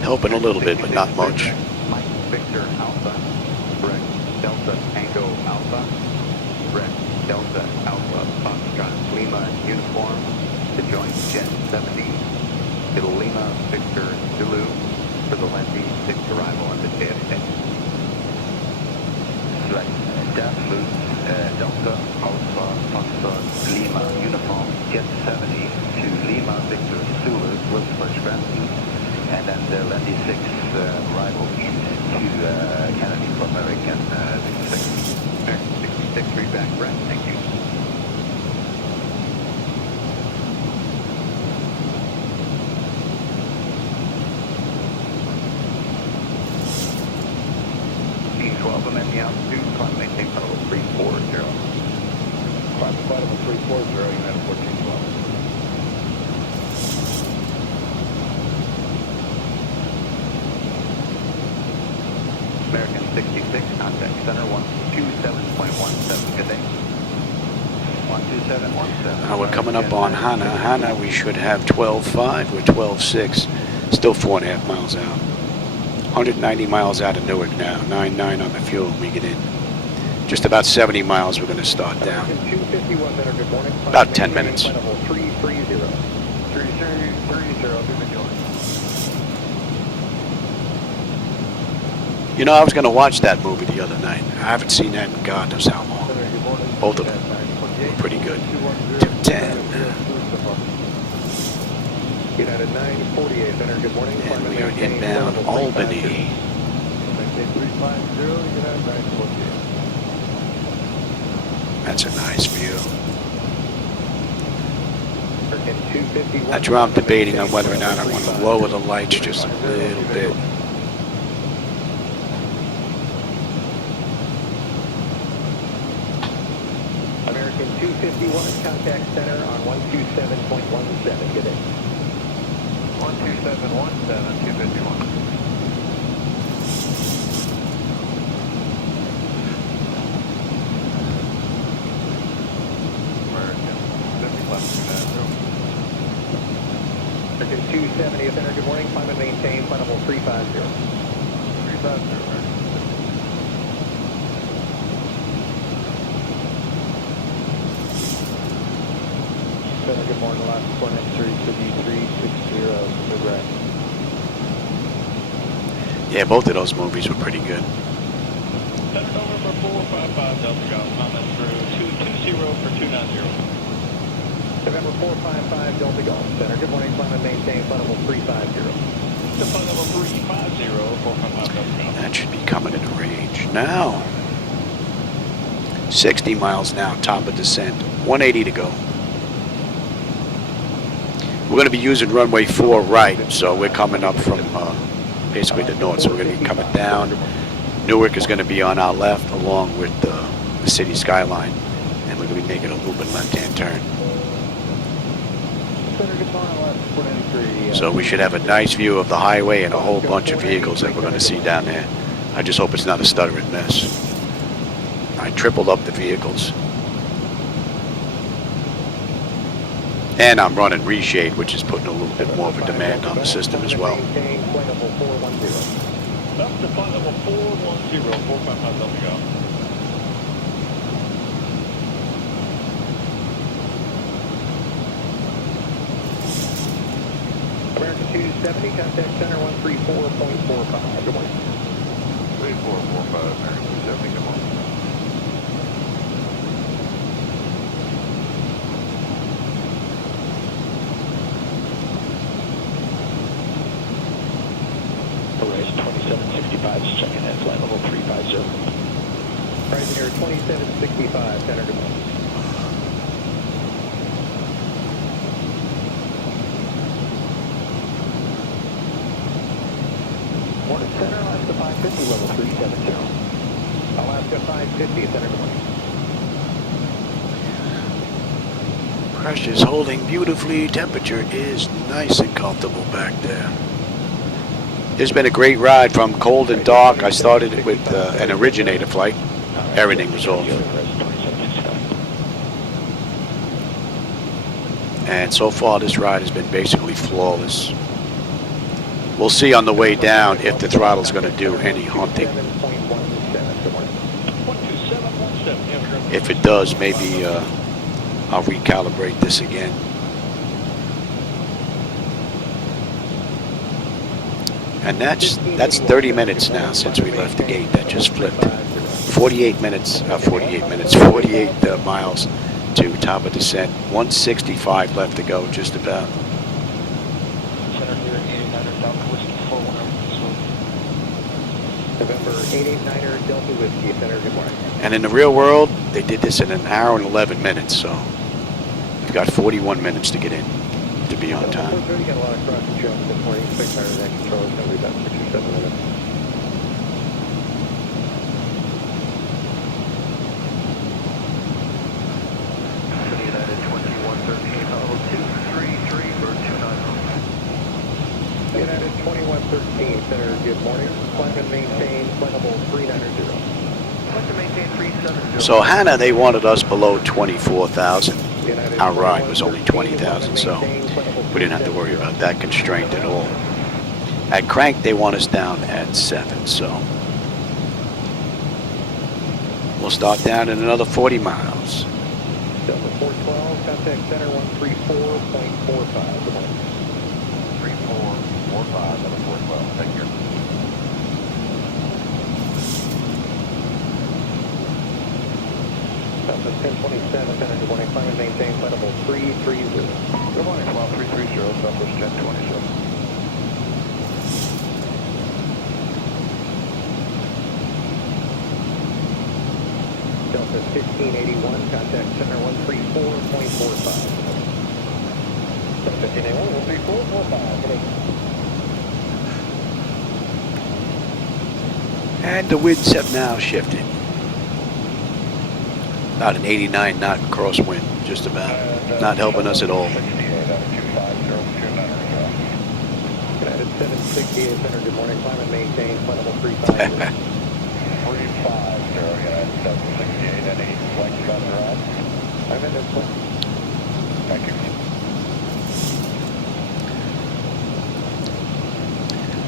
Helping a little bit, but not much. Mike Victor Alpha, Brett Delta Tango Alpha, Brett Delta Alpha, Foxtrot Lima Uniform, to join Jet 70, to Lima Victor Zulu for the Lindy 6 arrival on the JFK. Right, Delta Alpha Foxtrot Lima Uniform, Jet 70 to Lima Victor Zulu, Wilson First Gravity, and then the Lindy 6 arrival into Kennedy for American 66. American 66, read back, Brett, thank you. Team 12, I'm at the altitude, climb maintain level 3470. flight level 340, United 1412. American 66, contact center 127.17. Good day. 12717. Now we're coming up on Hana. Hana, we should have 12.5. We're 12.6. Still 4.5 miles out. 190 miles out of Newark now. 9.9 on the fuel when we get in. Just about 70 miles we're going to start down. About 10 minutes. You know, I was going to watch that movie the other night. I haven't seen that in God knows how long. Both of them were pretty good. 210. United 948, center, good morning. And we are inbound Albany. That's a nice view. That's where I'm debating on whether or not I want to lower the lights just a little bit. American 251, contact center on 127.17. Get in. 12717, 251. American 270th enter, good morning. Climb and maintain, flight level 350. 350, Center, good morning. Last coordinate 35360, move right. Yeah, both of those movies were pretty good. Center November 455 Delta Golf, comment through 220 for 290. November 455 Delta Golf Center. Good morning, climb and maintain, flight level 350. To flight level 350, 455 Delta Golf. That should be coming into range now. 60 miles now, top of descent. 180 to go. We're going to be using runway 4 right, so we're coming up from basically the north. So we're going to be coming down. Newark is going to be on our left, along with the city skyline, and we're going to be making a loop and left-hand turn. So we should have a nice view of the highway and a whole bunch of vehicles that we're going to see down there. I just hope it's not a stuttering mess. I tripled up the vehicles. And I'm running reshade, which is putting a little bit more of a demand on the system as well. Up to flight level 410, 455 Delta Golf. American 270, contact center 134.45. Good morning. 3445, American 270, good morning. Horizon 2765 is checking in, flight level 350. Horizon Air 2765, center, good morning. Morning center, Alaska 550, level 370. Alaska 550, center, good morning. Pressure's holding beautifully. Temperature is nice and comfortable back there. It's been a great ride from cold and dark. I started it with an originator flight. Everything was off. And so far this ride has been basically flawless. We'll see on the way down if the throttle's going to do any hunting. If it does, maybe I'll recalibrate this again. And that's 30 minutes now since we left the gate. That just flipped. 48 miles to top of descent. 165 left to go, just about. November 889er Delta Whiskey, center, good morning. And in the real world, they did this in an hour and 11 minutes, so we've got 41 minutes to get in to be on time. We got a lot of crossing traffic this morning. 600 net control is going to be about 6 or 7 minutes. 13 Center, good morning. Climb and maintain flight level 390. Climb and maintain 370. So Hannah, they wanted us below 24,000. Our ride was only 20,000, so we didn't have to worry about that constraint at all. At Crank, they want us down at 7, so we'll start down in another 40 miles. Delta 412, contact center 134.45. Good morning. 3445, Delta 412. Thank you. Delta 1027, center, good morning. Climb and maintain flight level 330. Good morning, 12330, Southwest Jet 27. Delta 1581, contact center 134.45. Delta 1581, 134.45. Good evening. And the winds have now shifted. About an 89 knot crosswind, just about. Not helping us at all. United 768 Center, good morning. Climb and maintain flight level 350. 350, United 768, any flight shots are on? I'm in this one. Thank you.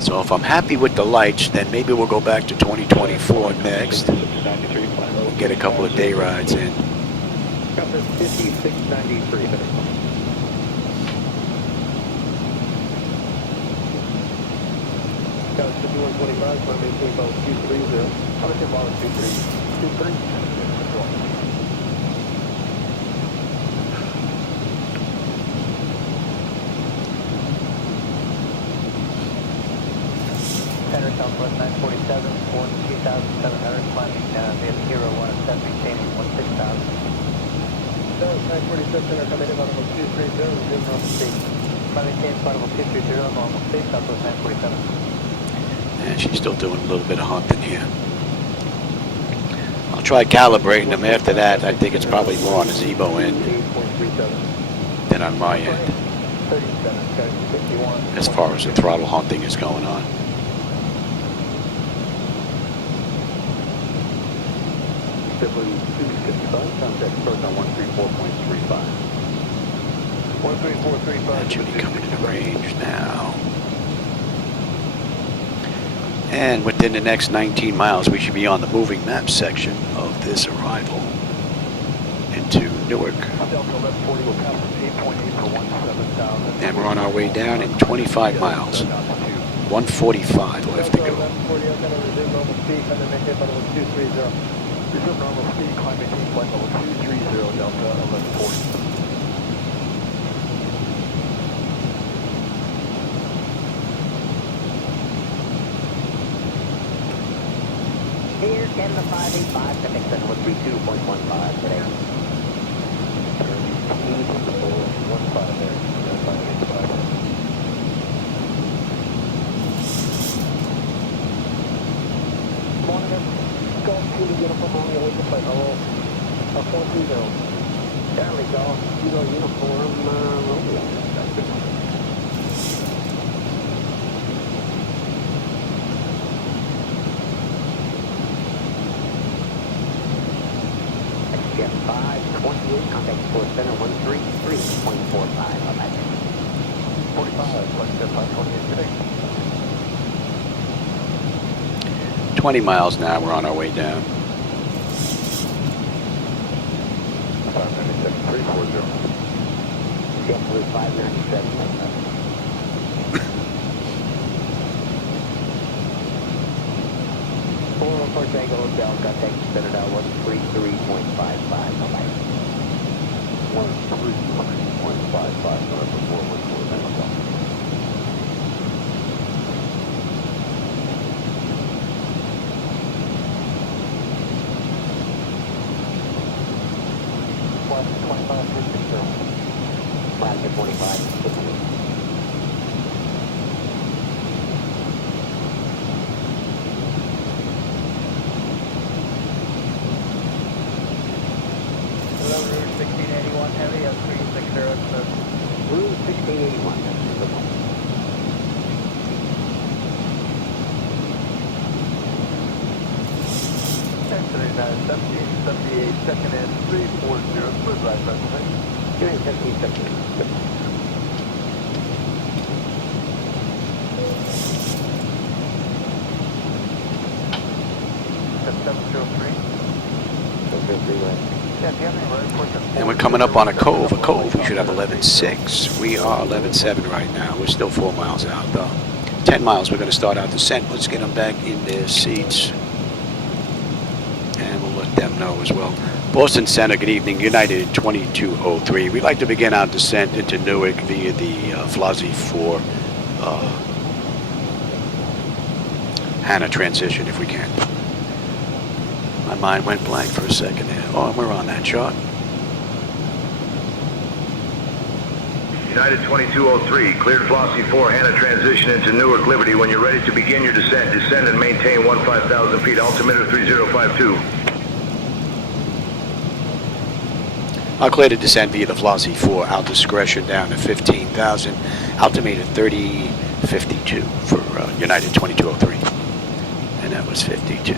So if I'm happy with the lights, then maybe we'll go back to 2024 next. We'll get a couple of day rides in. Delta 5693. Delta 5125, climb and maintain level 230. How much involved 23? 23? Southwest 947, 2,700, climbing via Hero 107, maintaining 16,000. Southwest 947, Center, coming in on level 230, resume normal state. Climbing maintain flight level 230, normal state, Southwest 947. And she's still doing a little bit of hunting here. I'll try calibrating them. After that, I think it's probably more on the Zibo end than on my end, as far as the throttle hunting is going on. Contact approach on 134.35. 134.35. That should be coming into range now. And within the next 19 miles, we should be on the moving map section of this arrival into Newark. And we're on our way down in 25 miles. 145 left to go. Resume normal speed, climb maintain flight level 230, Delta 1140. Here, 10 to 585, Pacific Center 132.15 today. 15 there, 585. Morning, Golf Kilo Uniform on your way to flight level 430. Charlie Golf Kilo Uniform Romeo. That's good. Jet 528, contact Sports Center 133.45. Bye-bye. 45, flight Jet 528 today. 20 miles now, we're on our way down. 596.340. JetBlue 597. Fort Tango Hotel, contact Center now 133.55. Bye-bye. 133.55, November 414. Flight 2560. Flight 45. Route 1681 heavy at 360. Route 1681. United 1778, second in 340, smooth right, Pennsylvania. United 1778. 703. Yeah, do you have any road for And we're coming up on a cove. A cove, we should have 11.6. We are 11.7 right now. We're still 4 miles out, though. 10 miles, we're going to start out descent. Let's get them back in their seats. And we'll let them know as well. Boston Center, good evening. United 2203. We'd like to begin our descent into Newark via the Flozzy 4 Hannah transition, if we can. My mind went blank for a second there. Oh, and we're on that chart. United 2203, cleared Flossie 4, Hannah transition into Newark Liberty. When you're ready to begin your descent, descend and maintain 15,000 feet, altimeter 3052. I'll clear the descent via the Flossie 4, out discretion down to 15,000, altimeter 3052 for United 2203. And that was 52,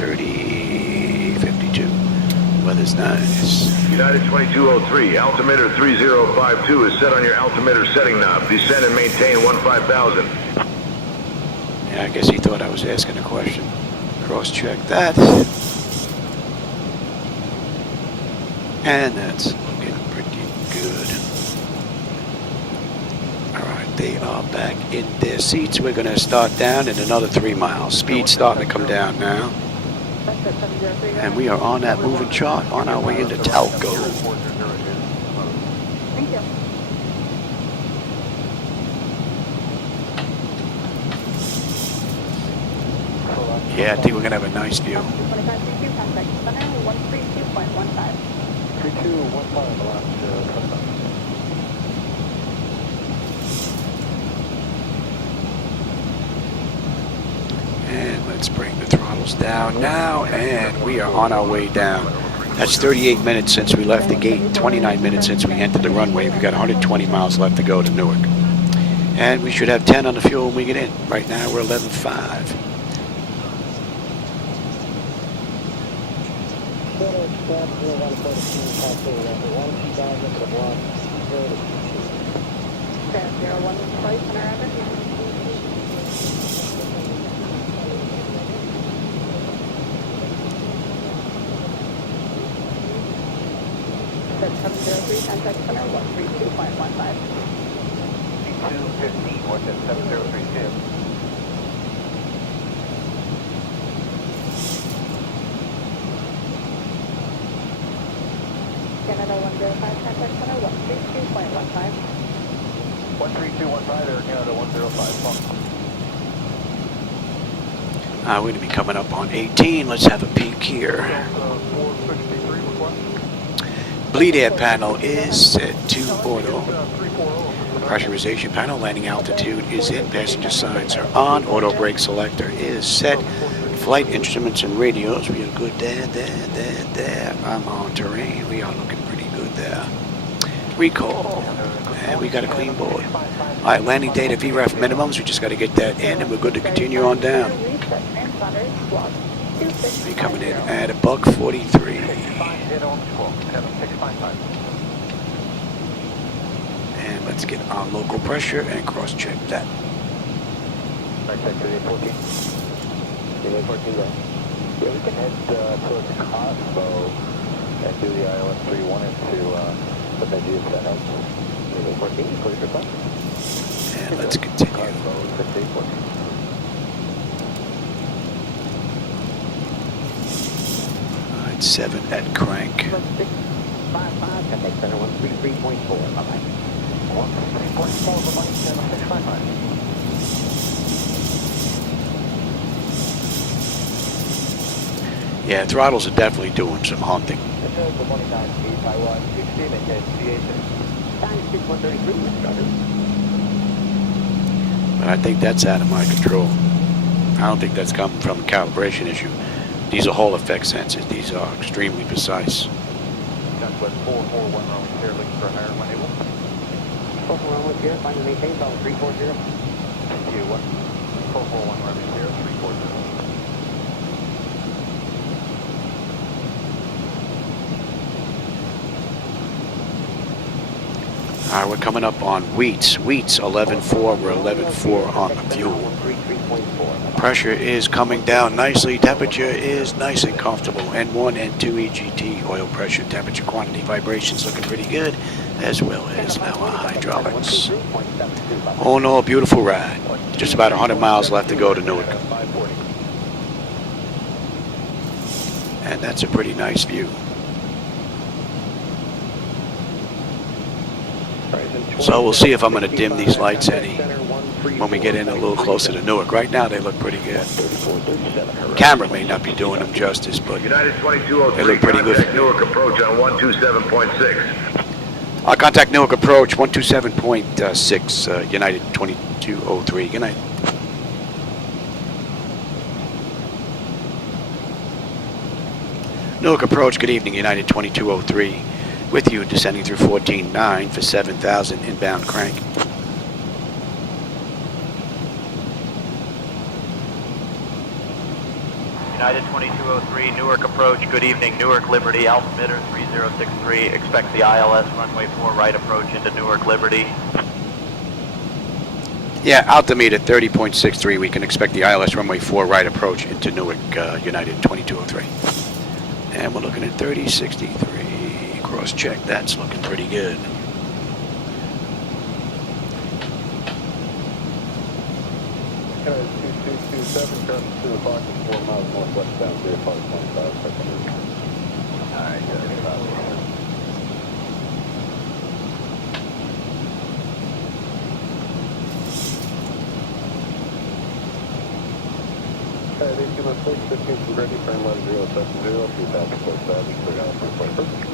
30, 52. Weather's nice. United 2203, altimeter 3052 is set on your altimeter setting knob. Descend and maintain 15,000. Yeah, I guess he thought I was asking a question. Cross-check that. And that's looking pretty good. All right, they are back in their seats. We're going to start down in another 3 miles. Speed's starting to come down now. And we are on that moving chart on our way into Talco. Thank you. Yeah, I think we're going to have a nice view. 2532, contact center, 132.15. 3215, the last And let's bring the throttles down now, and we are on our way down. That's 38 minutes since we left the gate, 29 minutes since we entered the runway. We've got 120 miles left to go to Newark. And we should have 10 on the fuel when we get in. Right now we're 11.5. That's 703, contact center, 132.15. 215, what's at 7032? Canada 105, contact center, 132.15. 13215, Air Canada 105, We're going to be coming up on 18. Let's have a peek here. 463 request. Bleed air panel is set to auto. Pressurization panel, landing altitude is in. Passenger signs are on. Auto brake selector is set. Flight instruments and radios, we are good there. I'm on terrain. We are looking pretty good there. Recall. And we got a clean board. All right, landing data VREF minimums. We just got to get that in, and we're good to continue on down. We're coming in at $143. And let's get our local pressure and cross-check that. Yeah, we can head towards Cosmo and do the ILS 31 into the Bemidji setup. 14, please request. And let's continue. All right, 7 at crank. 55, contact center 133.4. Bye-bye. 133.4, bye-bye, 7655. Yeah, throttles are definitely doing some hunting. Good morning, 9 feet, Taiwan 16, and CH. Time 6133, Mr. Carter. But I think that's out of my control. I don't think that's coming from a calibration issue. These are Hall effect sensors. These are extremely precise. Southwest 441, runway clear, looking for a higher one, able. 441 here, find and maintain, call 340. Thank you, 441, runway clear, 340. Alright, we're coming up on Wheats. Wheats 11.4. We're 11.4 on the fuel. Pressure is coming down nicely. Temperature is nice and comfortable. N1 and 2 EGT. Oil pressure, temperature, quantity, vibrations looking pretty good, as well as our hydraulics. All in all, beautiful ride. Just about 100 miles left to go to Newark. And that's a pretty nice view. So we'll see if I'm going to dim these lights any when we get in a little closer to Newark. Right now they look pretty good. Camera may not be doing them justice, but United 2203, they look pretty good. contact Newark approach on 127.6. I'll contact Newark approach 127.6, United 2203. Good night. Newark approach, good evening, United 2203. With you, descending through 14.9 for 7,000 inbound crank. United 2203, Newark approach, good evening, Newark Liberty, altimeter 3063, expect the ILS runway 4 right approach into Newark Liberty. Yeah, altimeter 30.63, we can expect the ILS runway 4 right approach into Newark, United 2203. And we're looking at 3063. Cross check, that's looking pretty good. United 2227, current 2 o'clock and 4 miles northwest bound 3 o'clock 25 seconds. Alright, ATC 15 ready for inlet 070, 2000 close south, clear out for flight purpose.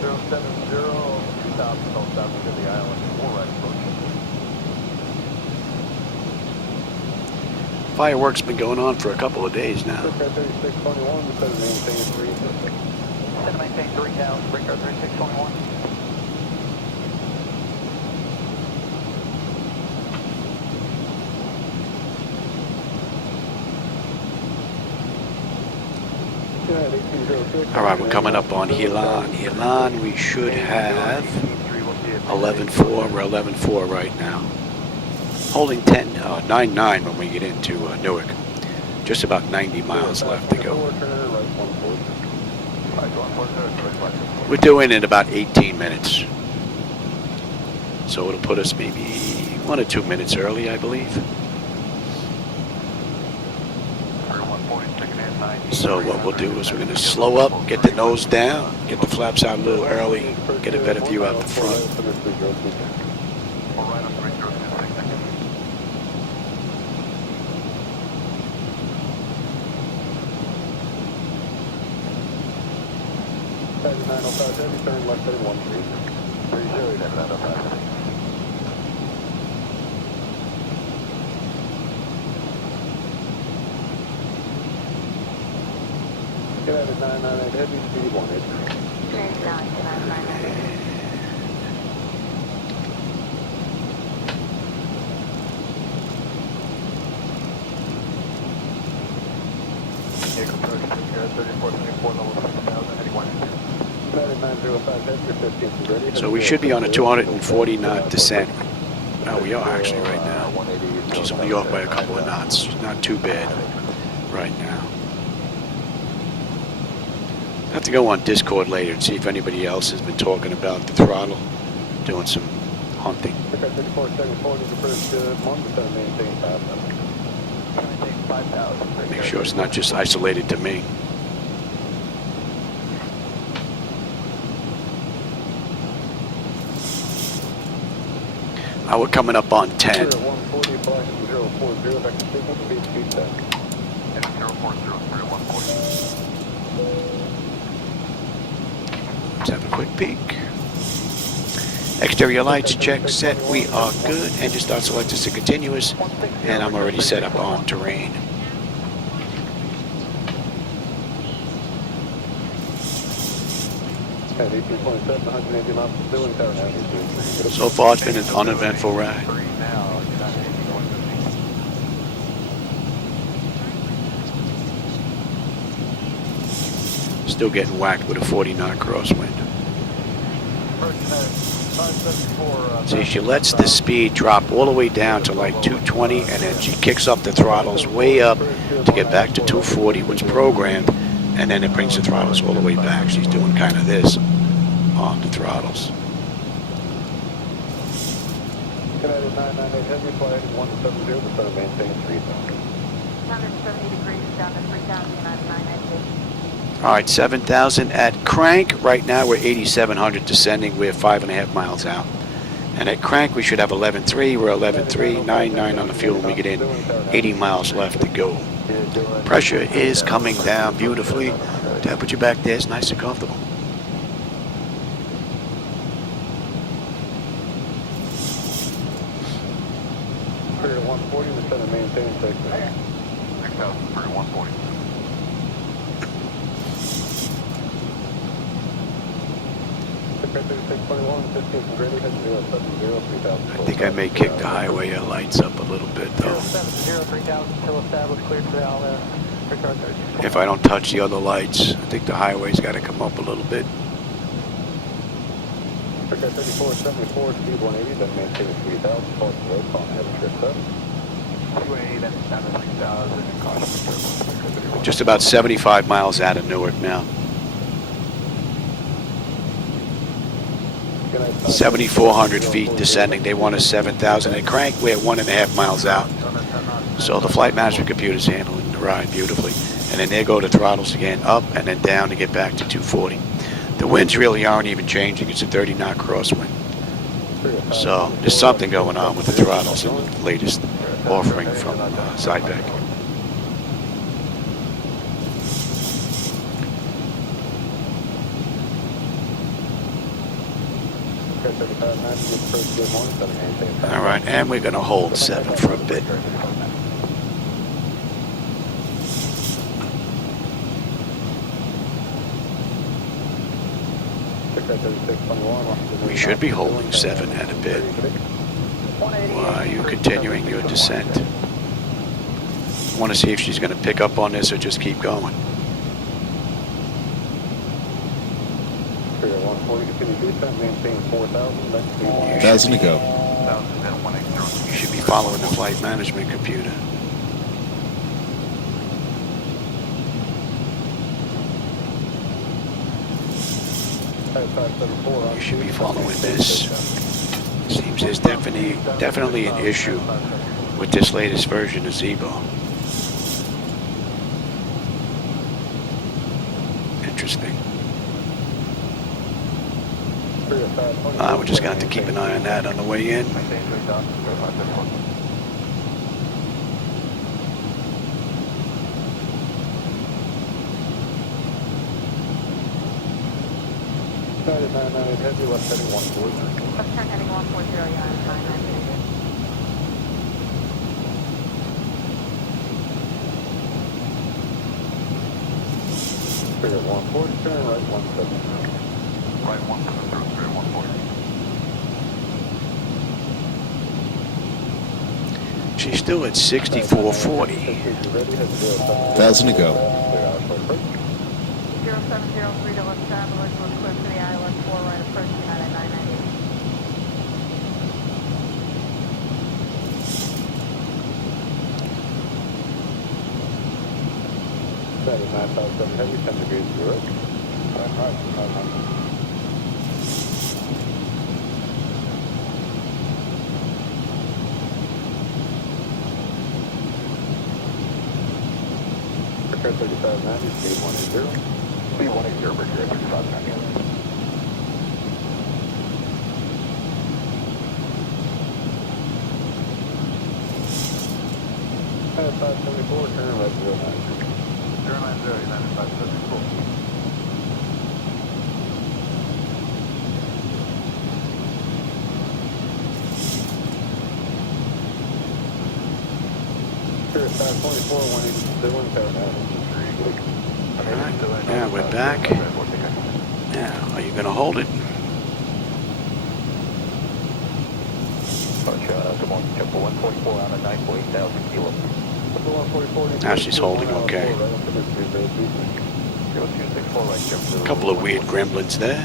070, 2000 close south to the island, 4 right approach. Fireworks been going on for a couple of days now. Breaker 3621, set to maintain 3. Set to maintain 3 down, breaker 3621. Alright, we're coming up on Helan. Helan, we should have 11.4. We're 11.4 right now. Holding 9.9 when we get into Newark. Just about 90 miles left to go. We're doing it in about 18 minutes. So it'll put us maybe 1 or 2 minutes early, I believe. So what we'll do is we're going to slow up, get the nose down, get the flaps out a little early, get a better view out the front. Heavy turn left at 13. 30, United 998, heavy speed 180. So we should be on a 240 knot descent. Oh, we are actually right now. She's only off by a couple of knots. Not too bad right now. I have to go on Discord later and see if anybody else has been talking about the throttle, doing some hunting. Make sure it's not just isolated to me. We're coming up on 10. Let's have a quick peek. Exterior lights check, set, we are good. Engine start selected to continuous, and I'm already set up on terrain. So far it's been an uneventful ride. Still getting whacked with a 40 knot crosswind. See, she lets the speed drop all the way down to like 220, and then she kicks up the throttles way up to get back to 240, which is programmed, and then it brings the throttles all the way back. She's doing kind of this on the throttles. United 998 Heavy Flight 170, the center maintain 3000. 170 degrees down to 3000, United 998. All right, 7,000 at crank. Right now we're 8,700 descending. We're 5.5 miles out. And at crank we should have 11.3. We're 11.3, 9.9 on the fuel when we get in. 80 miles left to go. Pressure is coming down beautifully. Temperature back there is nice and comfortable. Clear 140, the center maintain 6,000. 6,000, clear 140. I think I may kick the highway lights up a little bit though. 070, 3000, still established, cleared for the Airliner. If I don't touch the other lights, I think the highway's got to come up a little bit. 3474, speed 180, then maintain 3000, false road, calling heaven trip 7. 280, then down to 6,000, and caution. Just about 75 miles out of Newark now. 7,400 feet descending. They want us 7,000 at crank. We're 1.5 miles out. So the flight management computer's handling the ride beautifully. And then there go the throttles again, up and then down to get back to 240. The winds really aren't even changing. It's a 30 knot crosswind. So there's something going on with the throttles in the latest offering from SayTech. All right, and we're going to hold 7 for a bit. We should be holding 7 at a bit. Why are you continuing your descent? I want to see if she's going to pick up on this or just keep going. 1,000 to go. You should be following the flight management computer. You should be following this. Seems there's definitely an issue with this latest version of Zibomod. Interesting. We're just going to have to keep an eye on that on the way in. United 998 Heavy, left heading 140. Left turn heading 140, United 998. Clear at 140, turn right 170. Right 170, clear 140. She's still at 6440. 1,000 to go. 0703 to Los Angeles, we're clear to the island, 4 right approach, United 998. That is 957 Heavy, 10 degrees Newark. Prepare 3590, speed 180. Speed 180, prepare 3590. United 574, turn right 090. 090, United 574. Spirit 524, 180, still in power now. Alright, now we're back. Now, are you going to hold it? Come on, Temple 144 out of 9.8,000 kilos. Now she's holding okay. A couple of weird gremlins there.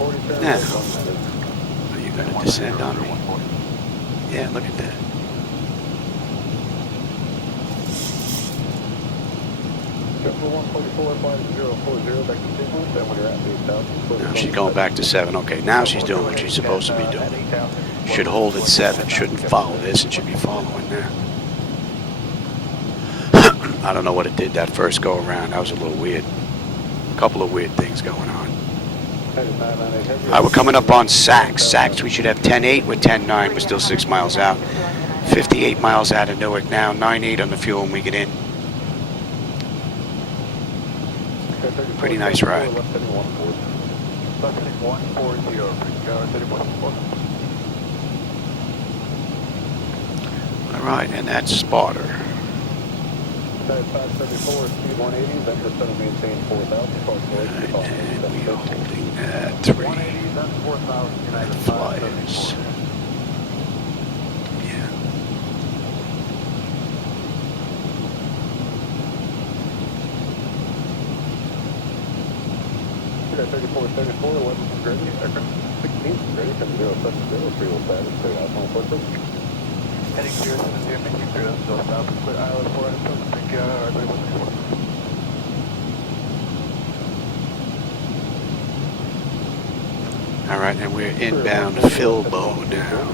Now, are you going to descend on me? Yeah, look at that. Now she's going back to 7. Okay, now she's doing what she's supposed to be doing. Should hold at 7. Shouldn't follow this. It should be following there. I don't know what it did that first go around. That was a little weird. A couple of weird things going on. Alright, we're coming up on Saks. Saks, we should have 10.8 with 10.9. We're still 6 miles out. 58 miles out of Newark now. 9.8 on the fuel when we get in. Pretty nice ride. Alright, and that's spotter. And we are holding at 3. And flyers. Yeah. Heading 070, making 30 north south, clear island 4 and 7, KEWR, Alright, and we're inbound Filbo now.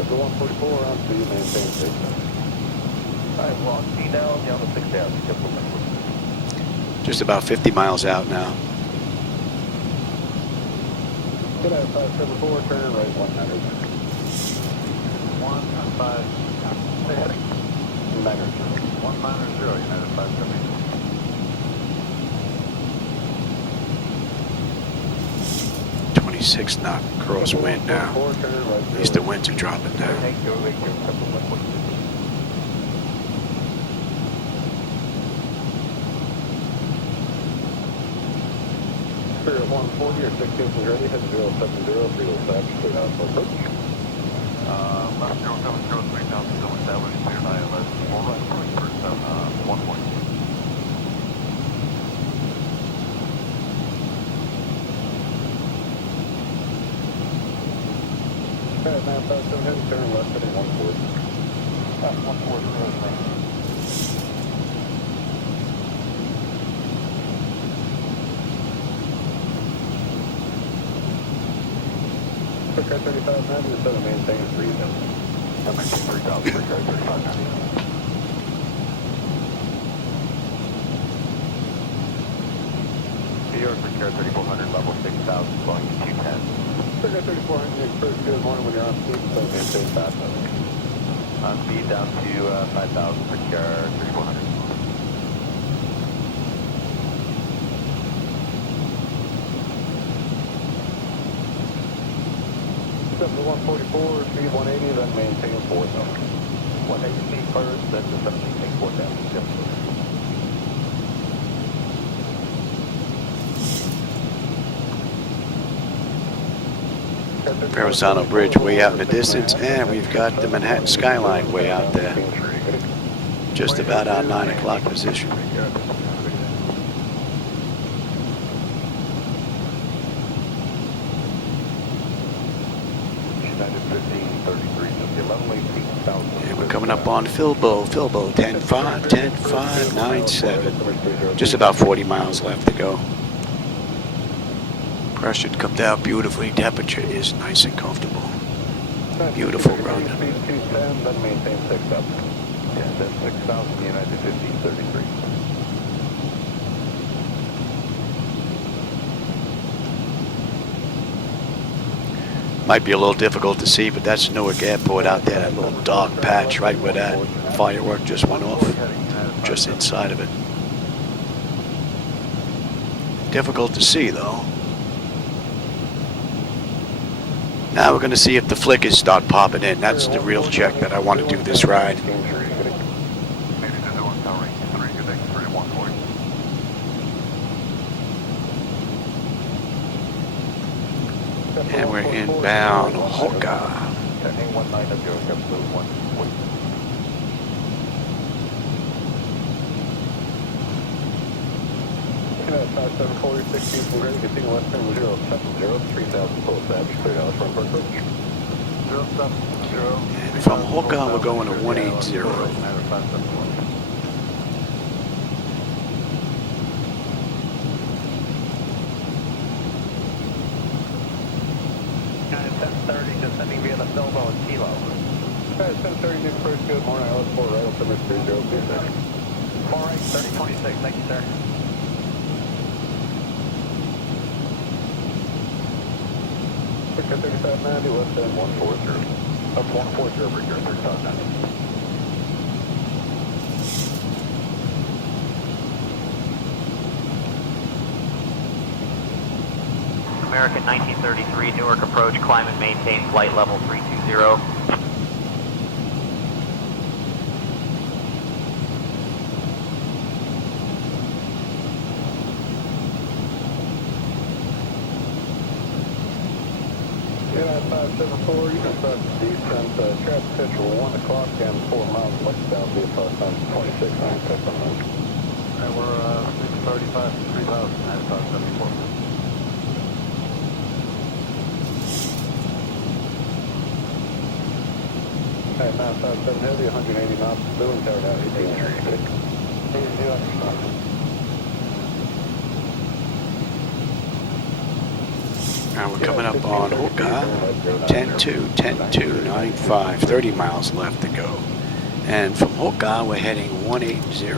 The 144 on to you, maintain station. Alright, long speed now, down to 6,000. Just about 50 miles out now. Good out, 574, turn right 100. 1-5, stay heading. 900. 190, United 570. Knot crosswind now. At least the winds are dropping down. Spirit 140 or 16 is ready, head 070, 305, straight out for approach. Left 070, 3000, still established, clear ILS, 4 right, approach for 1 point. Okay, man, 57 heading, turn left, heading 140. 140, Car 3590, instead of maintain 3 zone. I'm making 3,000 for car 3590. New York for car 3400, level 6,000, flying 210. Car 3400, first good morning when you're on speed, so maintain 5,000. On speed down to 5,000 for car 3400. Up to 144, speed 180, then maintain 4 zone. 180 speed first, then to 17, take 4 down. Verrazano Bridge way out in the distance, and we've got the Manhattan skyline way out there. Just about our 9 o'clock position. And we're coming up on Filbo, 10-5, 10-5, 9-7. Just about 40 miles left to go. Pressure should come down beautifully. Temperature is nice and comfortable. Beautiful run. Speed 210, then maintain 6,000. Yeah, then 6,000, United 1533. Might be a little difficult to see, but that's Newark Airport out there, that little dark patch right where that firework just went off, just inside of it. Difficult to see though. Now we're going to see if the flickers start popping in. That's the real check that I want to do this ride. And we're inbound Hawkeye. United 574, 16 from Grady, continuing western 070, 3000 full established, cleared out front approach. 070. And from Hawkeye, we're going to 180. United 1030, descending via the Bilbo and Kilo. United 1030, new first, good morning, ILS 4, right, altimeter 3026. 48, 3026, thank you, sir. Picture 3590, left end 140. Up 140, bring your 3590. American 1933, Newark approach, climb and maintain flight level 320. United 574, you can start the descent, traffic schedule 1 o'clock and 4 miles westbound via 526, 9 second. And we're 635 to 3000, 9574. Alright, 957 heavy, 180 knots, Boeing tower down 18. Please do understand. Now we're coming up on Hawkeye, 10-2, 10-2, 95, 30 miles left to go. And from Hawkeye, we're heading 180.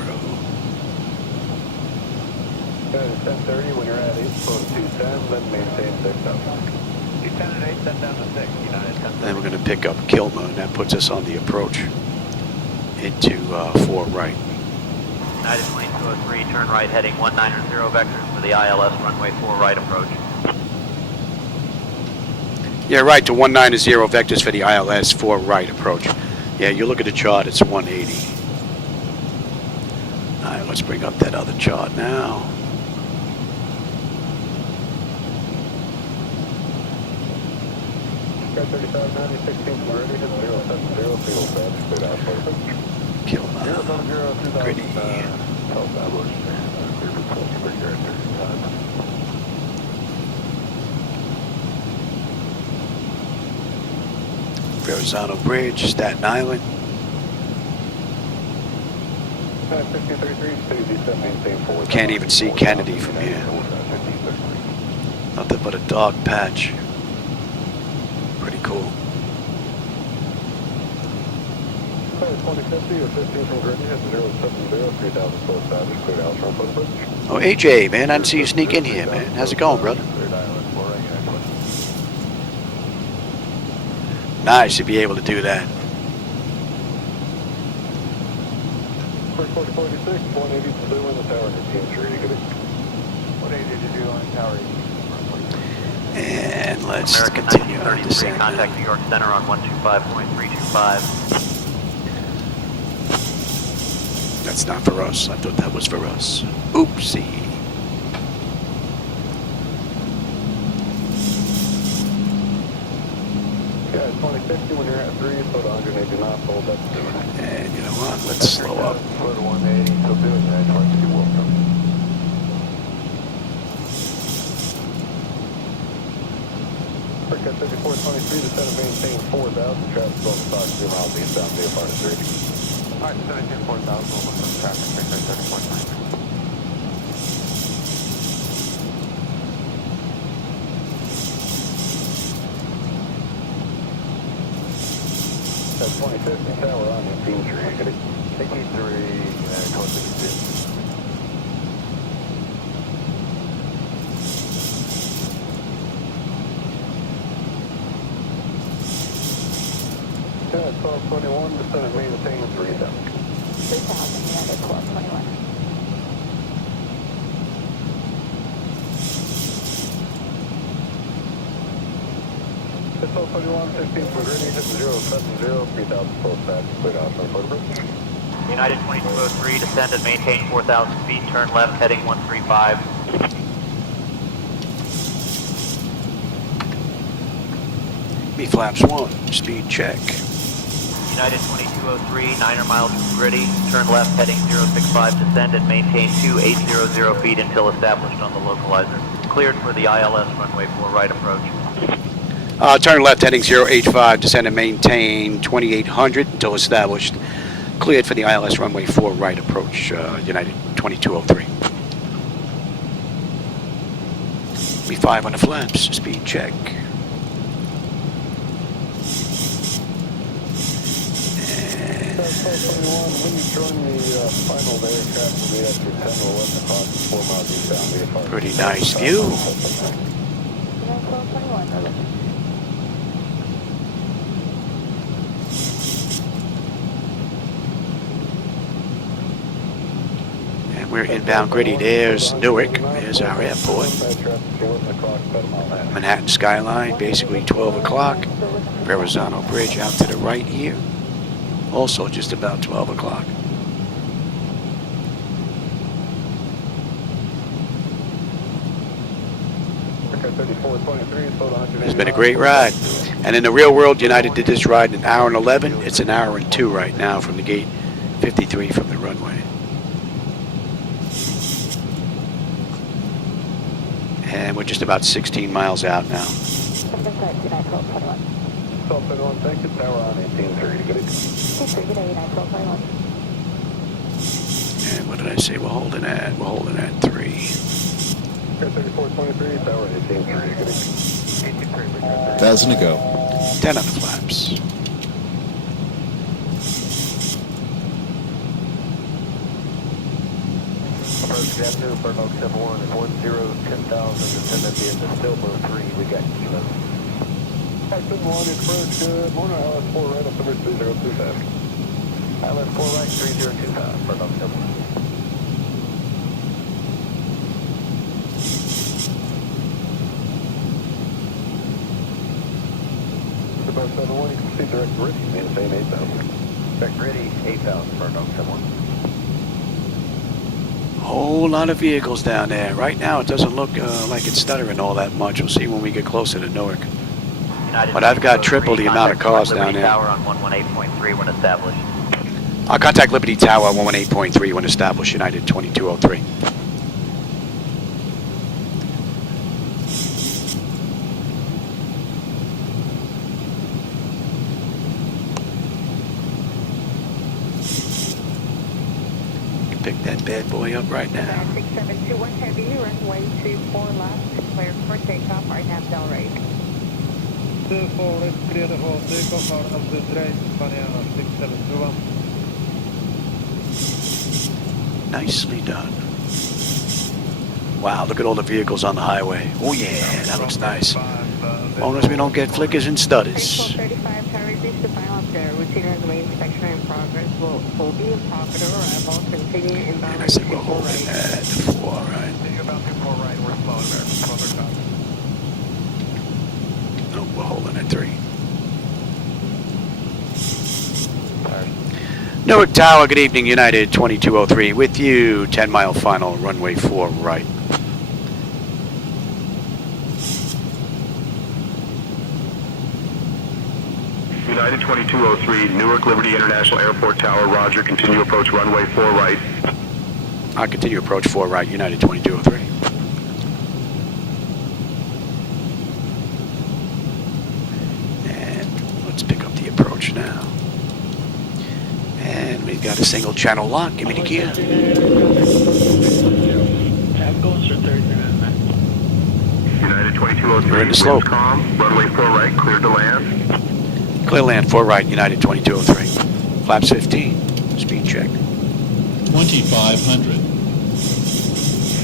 1030, when you're at 8, slow to 210, then maintain 6000. 210 and 8, set down to 6, United 10. Then we're going to pick up kill mode, and that puts us on the approach into 4 right. United 2203, turn right heading 190 vectors for the ILS runway 4 right approach. Yeah, right, to 190 vectors for the ILS 4 right approach. Yeah, you look at the chart, it's 180. All right, let's bring up that other chart now. Got 3590, 16 from ready, hit 070, field badge, straight out perfect. Kill 070, Gritty. Verrazano Bridge, Staten Island. 1533, descent, maintain 4. Can't even see Kennedy from here. Nothing but a dark patch. Pretty cool. 2050 or 15 from Gritty, hit 070, 3000 full established, cleared out front approach. Oh, AJ, man, I didn't see you sneak in here, man. How's it going, brother? Nice to be able to do that. 4046, 180 to do in the tower, 180 to do on tower. And let's American continue our 1933, descent. contact New York Center on 125.325. That's not for us. I thought that was for us. Oopsie. Yeah, 2050 when you're at 3, slow to 180 knots, hold that. And you know what? Let's slow up. Slow to 180, so do it, man. 22 welcome. Cat 5423, descend and maintain 4,000, traffic over 5 miles eastbound via part 30. Alright, descend 4,000, over traffic, 30.9. That's 2050 tower on 18-3. 83, United Coast 62. Yeah, 1221, descend and maintain 3,000. 3,000, United 1221. It's 1221, 15 from Gritty, hit 070, 3,000 full stack, cleared out from Photobridge. United 2203, descend and maintain 4,000 feet, turn left heading 135. Me flaps 1, speed check. United 2203, 9 miles from Gritty, turn left heading 065, descend and maintain 2800 feet until established on the localizer. Cleared for the ILS runway 4 right approach. Turn left heading 085, descend and maintain 2800 until established. Cleared for the ILS runway 4 right approach, United 2203. Me 5 on the flaps, speed check. Pretty nice view. And we're inbound Gritty. There's Newark. There's our airport. Manhattan skyline, basically 12 o'clock. Verrazano Bridge out to the right here. Also just about 12 o'clock. It's been a great ride. And in the real world, United did this ride in an hour and 11. It's an hour and 2 right now from the gate 53 from the runway. And we're just about 16 miles out now. And what did I say we're holding at? We're holding at 3. 1,000 to go. 10 on the flaps. Approach Avenue, Burnock 71 and 10,000, descend at the end of Stillborough 3, we got Kilo. Flight 71, approach, good morning, ILS 4 right up number 3025. ILS 4 right, 3025, Burnock 71. About 71, you can see direct Gritty, maintain 8,000. Direct Gritty, 8,000, Burnock 71. Whole lot of vehicles down there. Right now it doesn't look like it's stuttering all that much. We'll see when we get closer to Newark. But I've got triple the amount of cars down there. Tower on 118.3 when established. I'll contact Liberty Tower 118.3 when established, United 2203. Pick that bad boy up right now. 6721 heavy, runway 24 left, clear for takeoff, right now, Del Rey. 24 left, clear the whole takeoff, out of the drive, 6721. Nicely done. Wow, look at all the vehicles on the highway. Oh yeah, that looks nice. As long as we don't get flickers and stutters. 35, Harry, this is the final update. Routine runway inspection in progress. Will be a profit arrival. Continue inbound. And I said we're holding at 4, right? About 4 right, we're slowing there, 12 o'clock. No, we're holding at 3. Newark Tower, good evening, United 2203 with you. 10-mile final, runway 4 right. United 2203, Newark Liberty International Airport Tower, roger, continue approach runway 4 right. I'll continue approach 4 right, United 2203. And let's pick up the approach now. And we've got a single channel lock, give me the gear. United 2203, We're in the slope. calm, runway 4 right, cleared to land. Clear land 4 right, United 2203. Flaps 15, speed check. 2,500.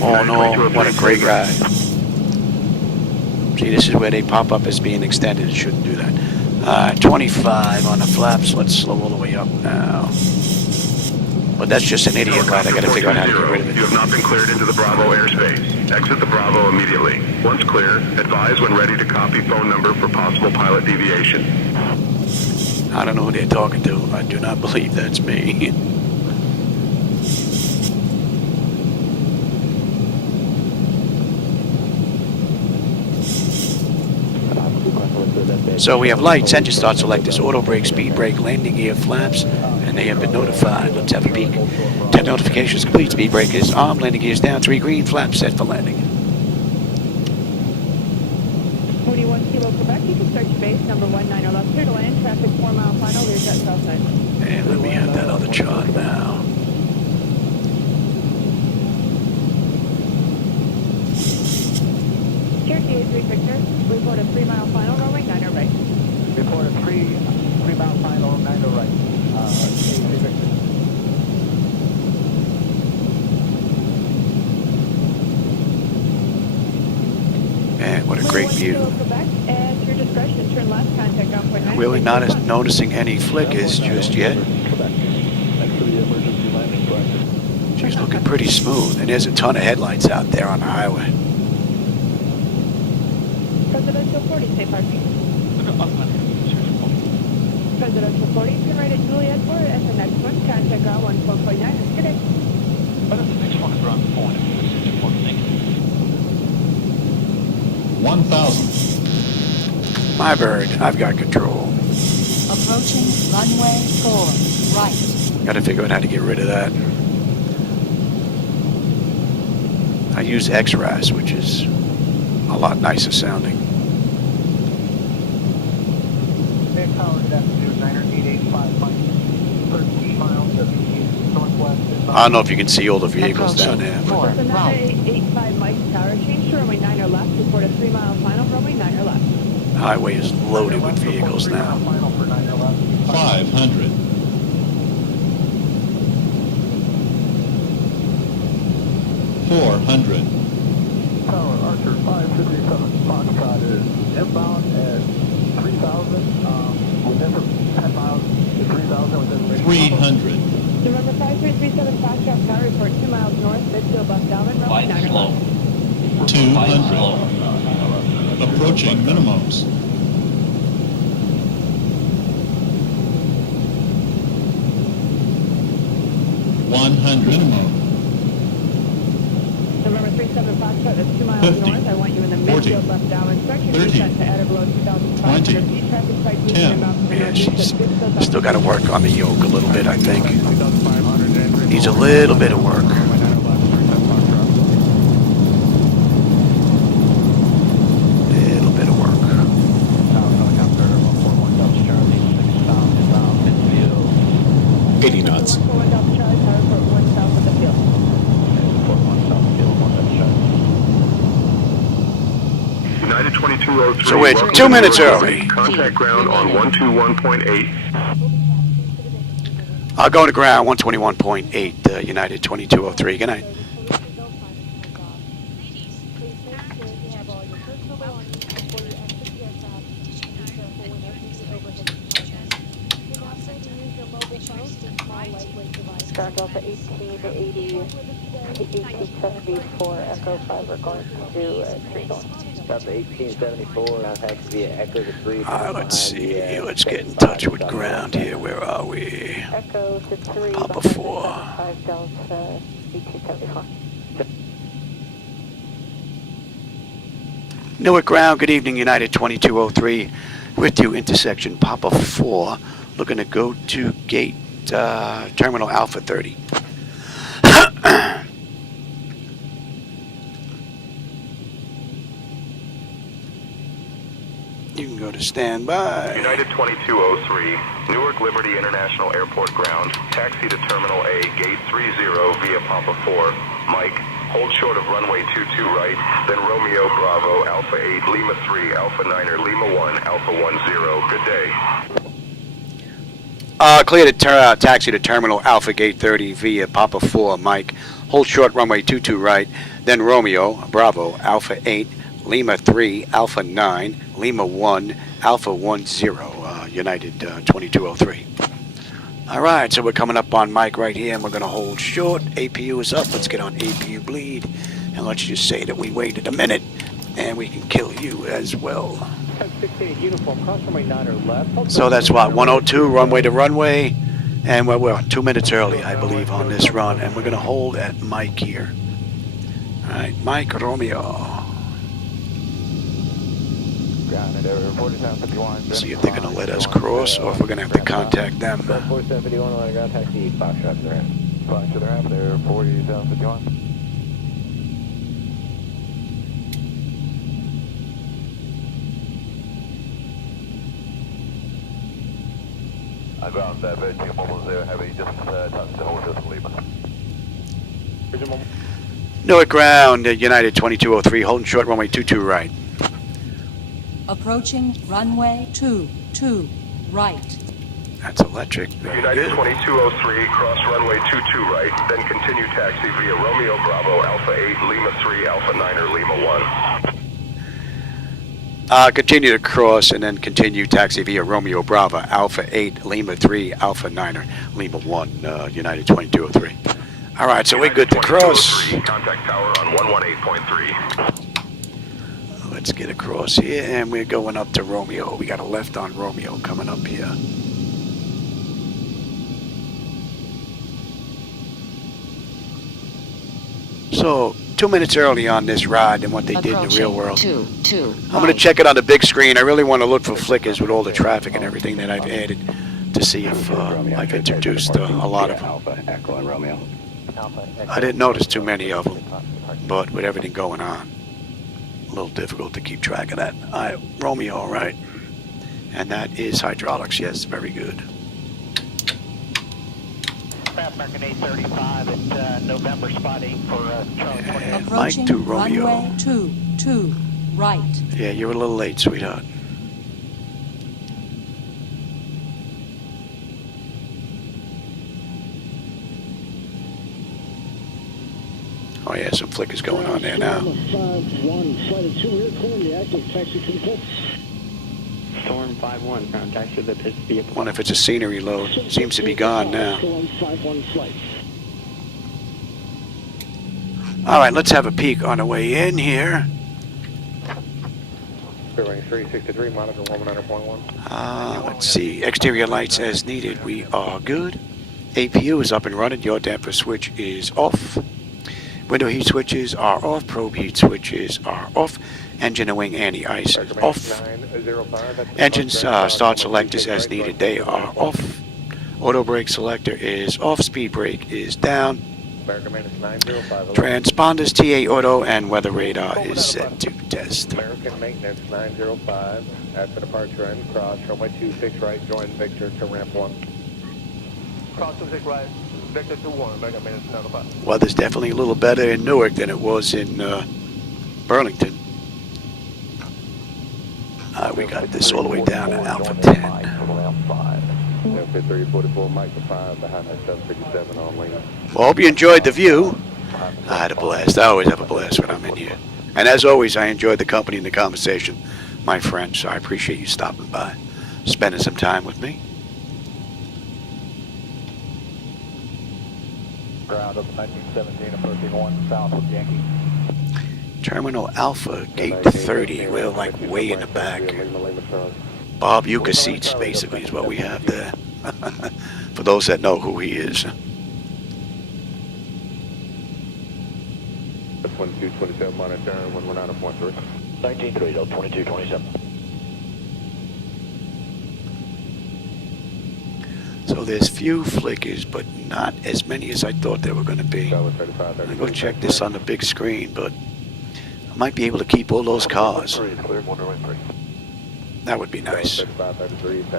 Oh no, what a great ride. See, this is where they pop up as being extended. It shouldn't do that. 25 on the flaps. Let's slow all the way up now. But that's just an idiot ride. I gotta figure out how to get rid of it. You have not been cleared into the Bravo airspace. Exit the Bravo immediately. Once clear, advise when ready to copy phone number for possible pilot deviation. I don't know who they're talking to. I do not believe that's me. So we have lights, engine start selectors, auto brake, speed brake, landing gear, flaps, and they have been notified. Let's have a peek. 10 notifications complete, speed brake is on, landing gear is down, 3 green, flaps set for landing. 41 Kilo Quebec, you can start your base, number 19 left, clear to land, traffic 4 mile final, lear jet south side. And let me have that other chart now. Cherokee 83 Victor, report a 3 mile final, runway 90 right. Report a 3 mile final, 90 right. 83 Victor. Man, what a great view. Really not noticing any flickers just yet. She's looking pretty smooth, and there's a ton of headlights out there on the highway. Presidential 40, safe parking. Presidential 40, turn right at Juliet for at the next one, contact ground 14.9, good day. What is the next one around the corner? 1,000. My bird, I've got control. Approaching runway 4, right. Gotta figure out how to get rid of that. I use XRAS, which is a lot nicer sounding. Big tower, good afternoon, 9885 miles, 13 miles, northwest. I don't know if you can see all the vehicles down there. So 9885 Mike Tower, change to runway 9 or left, report a 3 mile final, runway 9 or left. The highway is loaded with vehicles now. 500. 400. Tower, Archer 557, Foxtrot is inbound at 3,000, within 10 miles to 3,000 within 300. November 5337 Foxtrot Tower, report 2 miles north, midfield bus Dalman, runway 9 or left. 200. Approaching minimums. 100. Minimum. November 37 Foxtrot, that's 2 miles 50, north. I want you in the 40, midfield left Dalman section. 30, Descent to at or below 2,500 feet. Traffic spike 10. Yeah, she's still got to work on the yoke a little bit, I think. Needs a little bit of work. Little bit of work. 80 knots. United 2203. So we're welcome 2 to minutes Newark. early. Contact ground on 121.8. I'll go to ground 121.8, United 2203. Good night. Ground Delta 1880, 1874, Echo 5, we're going to 3 north. Delta 1874, contact via Echo to 3. Let's see. Let's get in touch with ground here. Where are we? Echo to 3, Papa 4. 5 Delta 1874. Newark ground, good evening, United 2203. With you, intersection Papa 4. Looking to go to gate terminal Alpha 30. You can go to standby. United 2203, Newark Liberty International Airport ground. Taxi to Terminal A, Gate 30 via Papa 4. Mike, hold short of runway 22 right, then Romeo Bravo, Alpha 8, Lima 3, Alpha 9er, Lima 1, Alpha 10. Good day. Clear to taxi to Terminal Alpha Gate 30 via Papa 4, Mike. Hold short runway 22 right, then Romeo, Bravo, Alpha 8, Lima 3, Alpha 9, Lima 1, Alpha 10, United 2203. All right, so we're coming up on Mike right here, and we're going to hold short. APU is up. Let's get on APU bleed, and let's just say that we waited a minute, and we can kill you as well. 1068 uniform, cross runway 9 or left. So that's what, 102, runway to runway, and we're 2 minutes early, I believe, on this run, and we're going to hold at Mike here. All right, Mike Romeo. See if they're going to let us cross or if we're going to have to contact them. 4751, line of ground taxi, Foxtrot to the ramp. Foxtrot to the ramp, there, 4751. Ground, Virgin Mobile 0 Heavy, just touch the hotel to Lima. Newark ground, United 2203, holding short runway 22 right. Approaching runway 22 right. That's electric. Very United good. 2203, cross runway 22 right, then continue taxi via Romeo Bravo, Alpha 8, Lima 3, Alpha 9er, Lima 1. Continue to cross and then continue taxi via Romeo Bravo, Alpha 8, Lima 3, Alpha 9er, Lima 1, United 2203. All right, so we're good to cross. Contact tower on 118.3. Let's get across here, and we're going up to Romeo. We got a left on Romeo coming up here. So, 2 minutes early on this ride than what they did in the real world. I'm going to check it on the big screen. I really want to look for flickers with all the traffic and everything that I've added to see if I've introduced a lot of them. I didn't notice too many of them, but with everything going on, a little difficult to keep track of that. Romeo, all right. And that is hydraulics, yes, very good. American 835 at November spotting for Charlie 28. Mike to Romeo. Runway 22 right. Yeah, you're a little late, sweetheart. Oh yeah, some flickers going on there now. Storm 5-1, ground taxi the pit vehicle. Wonder if it's a scenery load. Seems to be gone now. All right, let's have a peek on the way in here. Let's see, exterior lights as needed. We are good. APU is up and running. Your damper switch is off. Window heat switches are off. Probe heat switches are off. Engine and wing anti-ice is off. Engines start selectors as needed. They are off. Auto brake selector is off. Speed brake is down. Transponders TA auto and weather radar is set to test. American Maintenance 905 at the departure end. Cross runway 26 right. Join Victor to ramp 1. Cross 26 right. Victor to 1. American Maintenance 905. Weather's definitely a little better in Newark than it was in Burlington. We got this all the way down to Alpha 10. Airfield 344, Mike to 5 behind that 757 on Lima. Well, hope you enjoyed the view. I had a blast. I always have a blast when I'm in here. And as always, I enjoyed the company and the conversation, my friends. So I appreciate you stopping by, spending some time with me. Ground of 1917 approaching 1 south of Yankee. Terminal Alpha, gate 30. We're like way in the back. Bob Yucca seats, basically, is what we have there. For those that know who he is. 2227 monitor, 119.3. 1930, 2227. So there's few flickers, but not as many as I thought there were going to be. I'm going to go check this on the big screen, but I might be able to keep all those cars. That would be nice.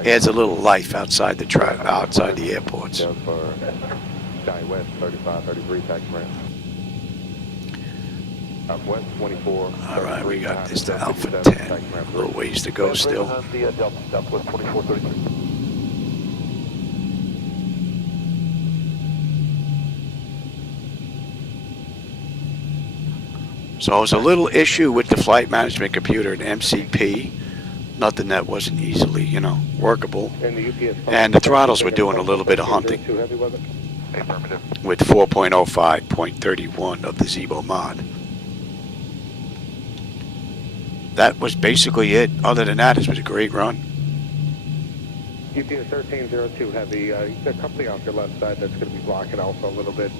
Adds a little life outside the outside the airports. All right, we got this to Alpha 10. A little ways to go still. So it was a little issue with the flight management computer at MCP. Nothing that wasn't easily, workable. And the throttles were doing a little bit of hunting with 4.05.31 of the Zibomod. That was basically it. Other than that, it was a great run. UPS 1302 Heavy, the company off your left side that's going to be blocking Alpha a little bit.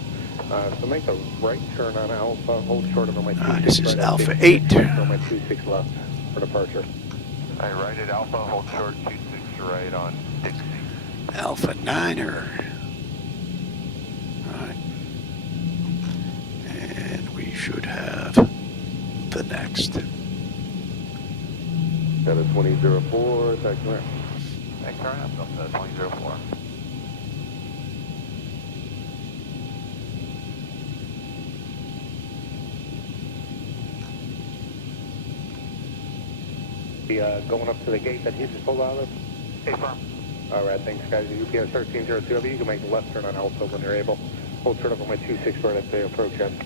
So make a right turn on Alpha, hold short of runway 26. This is Alpha 8. Runway 26 left for departure. Alright, right at Alpha, hold short, 26 right on Dixie. Alpha Niner. Alright. And we should have the next. Got a 2004, taxi clear. Thanks, turn up, Delta 2004. Going up to the gate that he just pulled out of. Hey, firm. All right, thanks, guys. UPS 1302W, you can make the left turn on Alpha when you're able. Hold short over my 26 right at the approach end.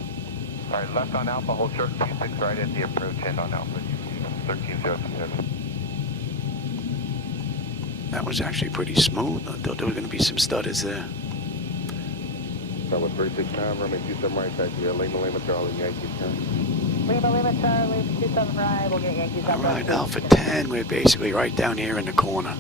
Alright, left on Alpha, hold short, 26 right at the approach end on Alpha, 1302. That was actually pretty smooth. I thought there were going to be some stutters there. That was 369, runway 27 right, taxi Lima Charlie, Yankees. Lima Charlie, 27 right, we'll get Yankees up. Alright, Alpha 10, we're basically right down here in the corner.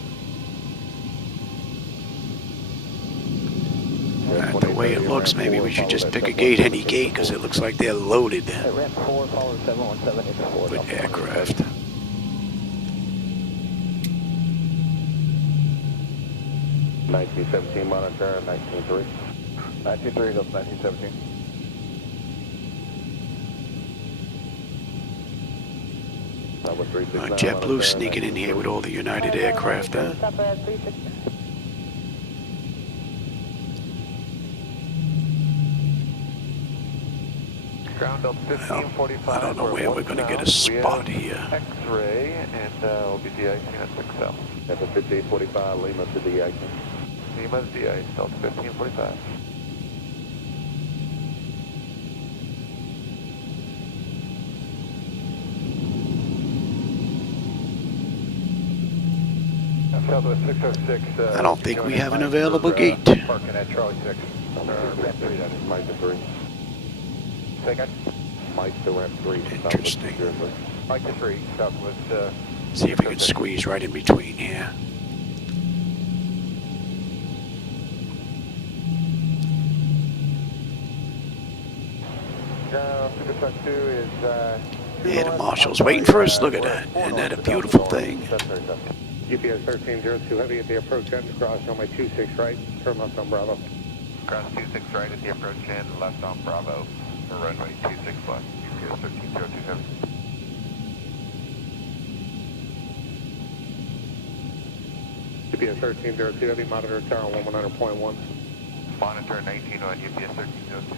The way it looks, maybe we should just pick a gate, any gate, because it looks like they're loaded Ramp 4, follow 717, with aircraft. $1917 monitor, 19-3. 19-3, that's 1917. That was 369. JetBlue sneaking in here with all the United aircraft. Ground up 1545. I don't know where we're going to get a spot here. X-ray, and we'll be de-icing at 6 South. That's a 1545, Lima to the icon. Lima's de-ice, Delta 1545. Southwest 606. I don't think we have an available gate. Parking at Charlie 6. Ramp 3, that is. Mike to 3. Second. Mike to ramp 3. Interesting. Mike to 3, Southwest. See if we can squeeze right in between here. Super 2 is... Yeah, the marshal's waiting for us. Look at that. Isn't that a beautiful thing? UPS 1302 heavy at the approach end, cross on my 26 right, turn left on Bravo. Cross 26 right at the approach end, left on Bravo, for runway 26 left, UPS 1302 heavy. UPS 1302 heavy, monitor tower 110.1. Monitor 19 on UPS 1302.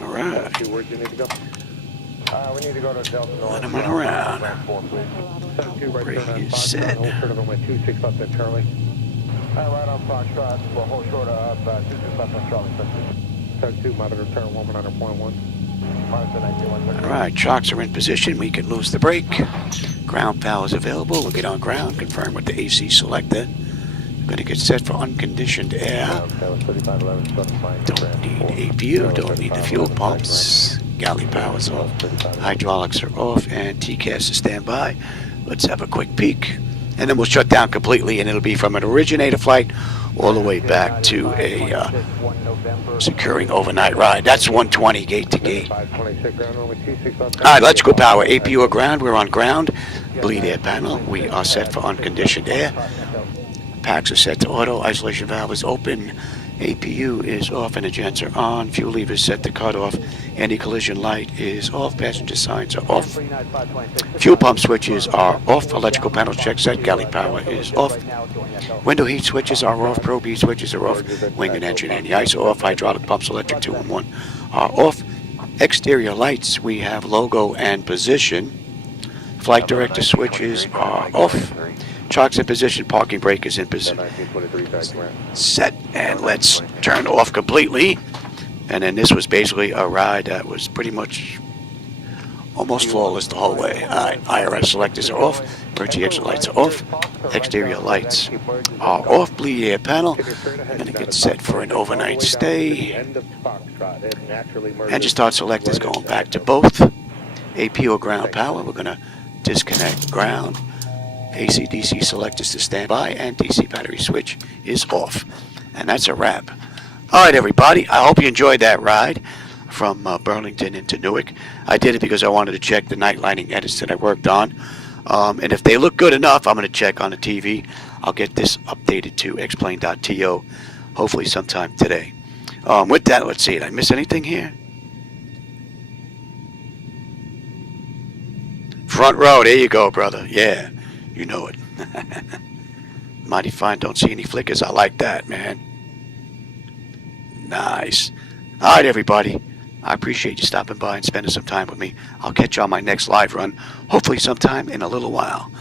All right. Where'd you need to go? We need to go to Delta North. Let him run around. Right turn is set. Hold short of my 26 left at Charlie. Right on Foxtrot, we'll hold short of 26 left on Charlie. 2, monitor turn 100.1. Monitor 19. All right, chocks are in position. We can lose the brake. Ground power is available. We'll get on ground, confirm with the AC selector. We're going to get set for unconditioned air. Don't need APU, don't need the fuel pumps. Galley power's off. Hydraulics are off, and TCAS is standby. Let's have a quick peek. And then we'll shut down completely, and it'll be from an originator flight all the way back to a securing overnight ride. That's 120 gate to gate. All right, electrical power. APU are ground. We're on ground. Bleed air panel. We are set for unconditioned air. Packs are set to auto. Isolation valve is open. APU is off and the jets are on. Fuel lever is set to cut off. Anti-collision light is off. Passenger signs are off. Fuel pump switches are off. Electrical panel check set. Galley power is off. Window heat switches are off. Probe heat switches are off. Wing and engine anti-ice are off. Hydraulic pumps, electric 2-in-1 are off. Exterior lights, we have logo and position. Flight director switches are off. Chocks in position, parking brake is in position. Set, and let's turn off completely. And then this was basically a ride that was pretty much almost flawless the whole way. IRS selectors are off, emergency exit lights are off, exterior lights are off, bleed air panel. I'm going to get set for an overnight stay. Engine start selectors going back to both. APU or ground power, we're going to disconnect ground. AC/DC selectors to standby, and DC battery switch is off. And that's a wrap. All right, everybody. I hope you enjoyed that ride from Burlington into Newark. I did it because I wanted to check the night lighting edits that I worked on. And if they look good enough, I'm going to check on the TV. I'll get this updated to xplane.to hopefully sometime today. With that, let's see. Did I miss anything here? Front row. There you go, brother. Yeah, you know it. Mighty fine. Don't see any flickers. I like that, man. Nice. All right, everybody. I appreciate you stopping by and spending some time with me. I'll catch you on my next live run, hopefully sometime in a little while.